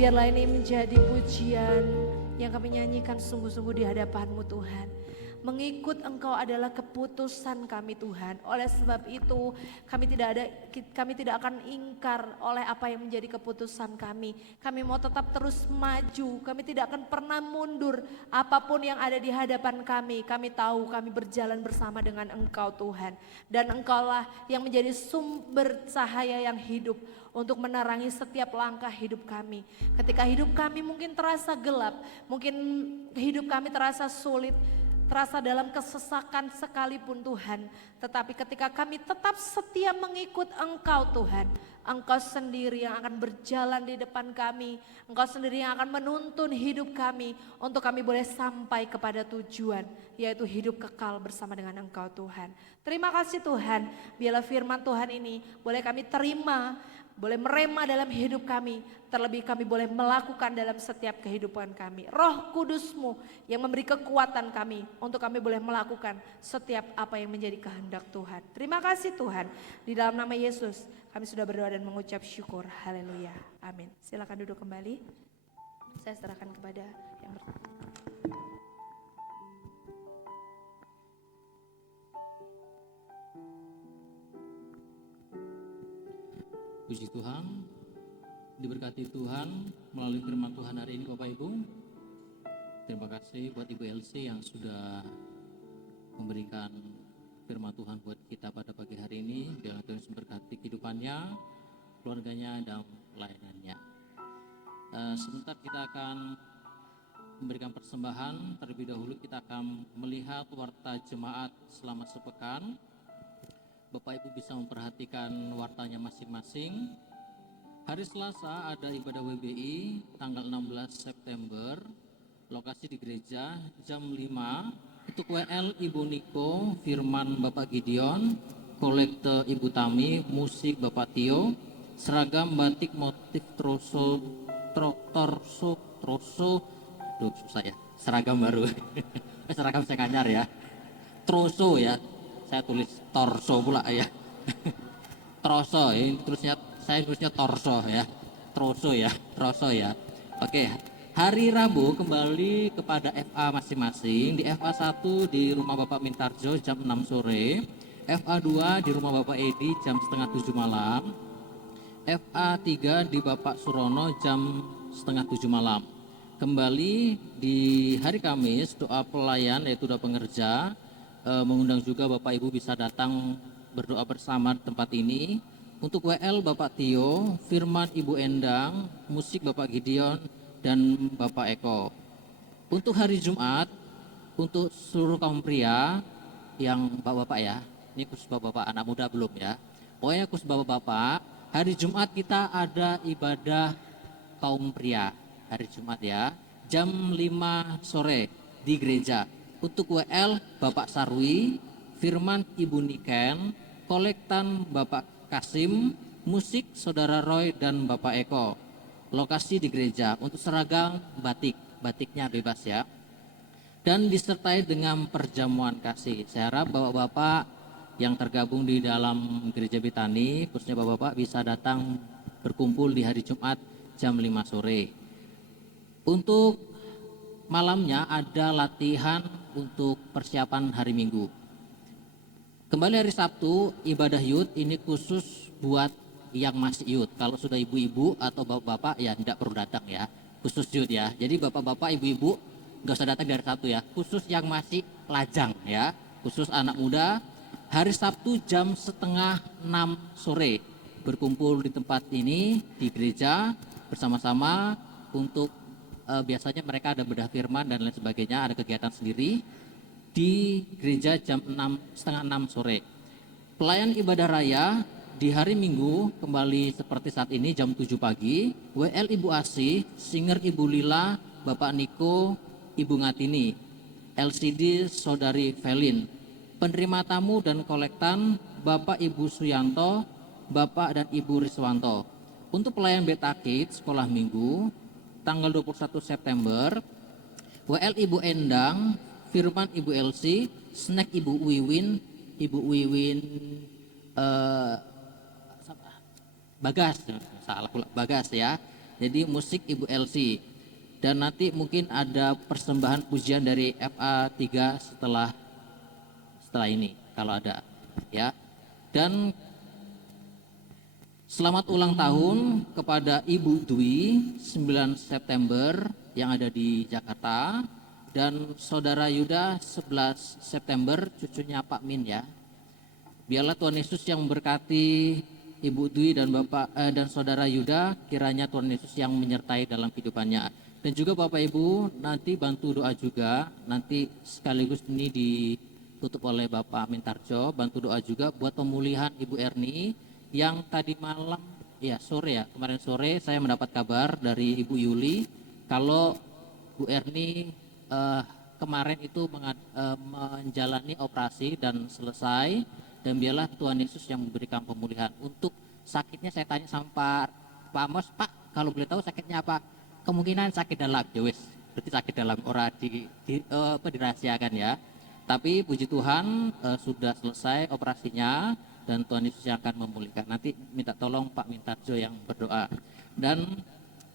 Biarlah ini menjadi pujian yang kami nyanyikan sungguh-sungguh di hadapan-Mu Tuhan. Mengikut Engkau adalah keputusan kami Tuhan. Oleh sebab itu kami tidak akan ingkar oleh apa yang menjadi keputusan kami. Kami mau tetap terus maju. Kami tidak akan pernah mundur. Apapun yang ada di hadapan kami tahu kami berjalan bersama dengan Engkau Tuhan. Dan Engkaulah yang menjadi sumber cahaya yang hidup untuk menerangi setiap langkah hidup kami. Ketika hidup kami mungkin terasa gelap, mungkin hidup kami terasa sulit, terasa dalam kesesakan sekalipun Tuhan. Tetapi ketika kami tetap setia mengikut Engkau Tuhan, Engkau sendiri yang akan berjalan di depan kami. Engkau sendiri yang akan menuntun hidup kami untuk kami boleh sampai kepada tujuan, yaitu hidup kekal bersama dengan Engkau Tuhan. Terima kasih Tuhan, biarlah firman Tuhan ini boleh kami terima, boleh merema dalam hidup kami, terlebih kami boleh melakukan dalam setiap kehidupan kami. Roh Kudus-Mu yang memberi kekuatan kami untuk kami boleh melakukan setiap apa yang menjadi kehendak Tuhan. Terima kasih Tuhan, di dalam nama Yesus kami sudah berdoa dan mengucap syukur. Haleluya, amin. Silakan duduk kembali, saya serahkan kepada yang Puji Tuhan, diberkati Tuhan melalui firman Tuhan hari ini Bapak Ibu. Terima kasih buat Ibu Elsie yang sudah memberikan firman Tuhan buat kita pada pagi hari ini. Biarlah Tuhan memberkati kehidupannya, keluarganya, dan pelayanannya. Sebentar kita akan memberikan persembahan. Terlebih dahulu kita akan melihat warta jemaat selama sepekan. Bapak Ibu bisa memperhatikan wartanya masing-masing. Hari Selasa ada ibadah WBI tanggal 16 September. Lokasi di gereja jam 5. Untuk WL Ibu Niko, firman Bapak Gideon, kolekte Ibu Tami, musik Bapak Tio, seragam batik motif troso, susah ya, seragam baru. Seragam saya kanyar ya. Troso ya. Saya tulis torso pula ya. Troso ya, saya tulisnya torso ya. Troso ya. Oke, hari Rabu kembali kepada FA masing-masing. Di FA 1 di rumah Bapak Mintarjo jam 6 sore. FA 2 di rumah Bapak Edi jam setengah 7 malam. FA 3 di Bapak Surono jam setengah 7 malam. Kembali di hari Kamis doa pelayan yaitu doa pengerja. Mengundang juga Bapak Ibu bisa datang berdoa bersama di tempat ini. Untuk WL Bapak Tio, firman Ibu Endang, musik Bapak Gideon dan Bapak Eko. Untuk hari Jumat, untuk seluruh kaum pria yang bapak-bapak ya, ini khusus bapak-bapak, anak muda belum ya. Pokoknya khusus bapak-bapak, hari Jumat kita ada ibadah kaum pria hari Jumat ya, jam 5 sore di gereja. Untuk WL Bapak Sarwi, firman Ibu Niken, kolektan Bapak Kasim, musik Saudara Roy dan Bapak Eko. Lokasi di gereja. Untuk seragam batiknya bebas ya. Dan disertai dengan perjamuan kasih. Saya harap bapak-bapak yang tergabung di dalam gereja Betani, khususnya bapak-bapak bisa datang berkumpul di hari Jumat jam 5 sore. Untuk malamnya ada latihan untuk persiapan hari Minggu. Kembali hari Sabtu, ibadah youth ini khusus buat yang masih youth. Kalau sudah ibu-ibu atau bapak-bapak ya tidak perlu datang ya, khusus youth ya. Jadi bapak-bapak, ibu-ibu nggak usah datang dari Sabtu ya, khusus yang masih lajang ya, khusus anak muda. Hari Sabtu jam setengah 6 sore berkumpul di tempat ini di gereja bersama-sama untuk biasanya mereka ada bedah firman dan lain sebagainya, ada kegiatan sendiri di gereja jam setengah 6 sore. Pelayan ibadah raya di hari Minggu kembali seperti saat ini jam 7 pagi. WL Ibu Asih, singer Ibu Lila, Bapak Niko, Ibu Ngatini, LCD Saudari Velin. Penerima tamu dan kolektan Bapak Ibu Suyanto, Bapak dan Ibu Riswanto. Untuk pelayan Beta Kids sekolah minggu tanggal 21 September, WL Ibu Endang, firman Ibu Elsie, snack Ibu Wiwin Bagas, salah pula Bagas ya. Jadi musik Ibu Elsie. Dan nanti mungkin ada persembahan pujian dari FA3 setelah ini kalau ada ya. Dan selamat ulang tahun kepada Ibu Dwi 9 September yang ada di Jakarta, dan Saudara Yuda 11 September cucunya Pak Min ya. Biarlah Tuhan Yesus yang memberkati Ibu Dwi dan dan Saudara Yuda, kiranya Tuhan Yesus yang menyertai dalam kehidupannya. Dan juga Bapak Ibu nanti bantu doa juga, nanti sekaligus ini ditutup oleh Bapak Mintarjo, bantu doa juga buat pemulihan Ibu Erni yang tadi malam, ya sore ya, kemarin sore saya mendapat kabar dari Ibu Yuli kalau Bu Erni kemarin itu menjalani operasi dan selesai, dan biarlah Tuhan Yesus yang memberikan pemulihan. Untuk sakitnya saya tanya sama Pak Amos, Pak kalau boleh tahu sakitnya apa? Kemungkinan sakit dalam, ya wis, berarti sakit dalam ora dirahasiakan ya. Tapi puji Tuhan sudah selesai operasinya dan Tuhan Yesus yang akan memulihkan. Nanti minta tolong Pak Mintarjo yang berdoa. Dan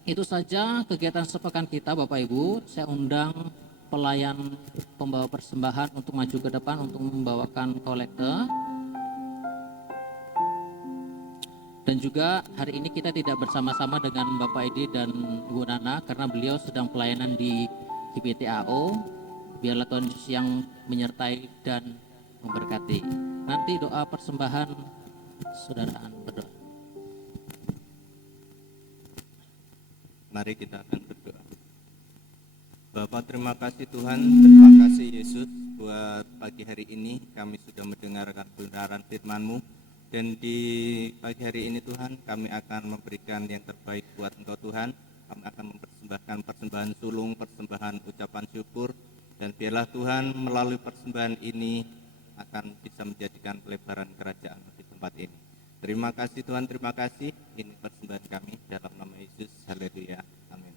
itu saja kegiatan sepekan kita Bapak Ibu. Saya undang pelayan pembawa persembahan untuk maju ke depan untuk membawakan kolekte. Dan juga hari ini kita tidak bersama-sama dengan Bapak Edi dan Ibu Nana karena beliau sedang pelayanan di GPTAO. Biarlah Tuhan Yesus yang menyertai dan memberkati. Nanti doa persembahan saudaraan berdoa. Mari kita akan berdoa. Bapak, terima kasih Tuhan, terima kasih Yesus buat pagi hari ini kami sudah mendengarkan kebenaran firman-Mu. Dan di pagi hari ini Tuhan, kami akan memberikan yang terbaik buat Engkau Tuhan. Kami akan mempersembahkan persembahan sulung, persembahan ucapan syukur. Dan biarlah Tuhan melalui persembahan ini akan bisa menjadikan pelebaran kerajaan di tempat ini. Terima kasih Tuhan, terima kasih. Ini persembahan kami dalam nama Yesus. Haleluya. Amin.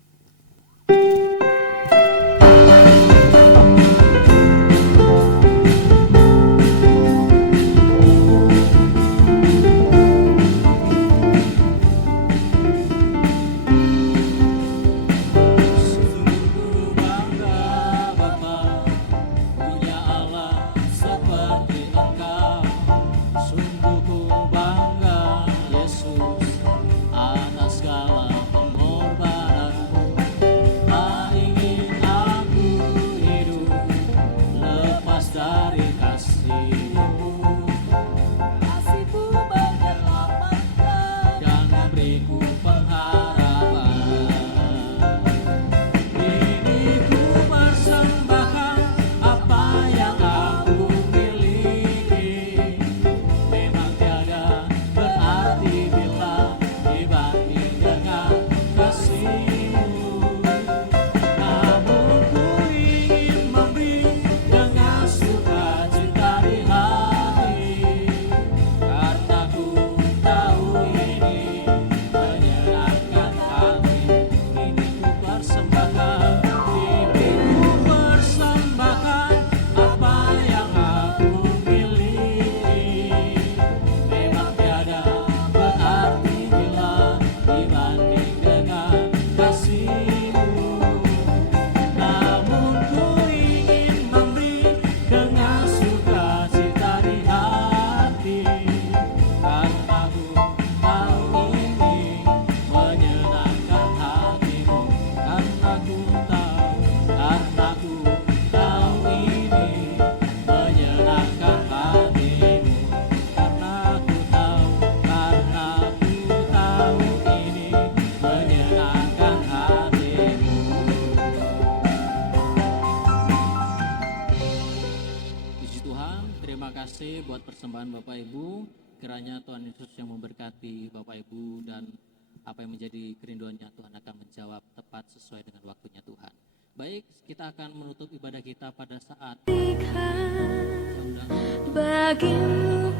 kasih buat persembahan Bapak Ibu. Kiranya Tuhan Yesus yang memberkati Bapak Ibu, dan apa yang menjadi kerinduannya Tuhan akan menjawab tepat sesuai dengan waktunya Tuhan. Baik, kita akan menutup ibadah kita pada saat bagimu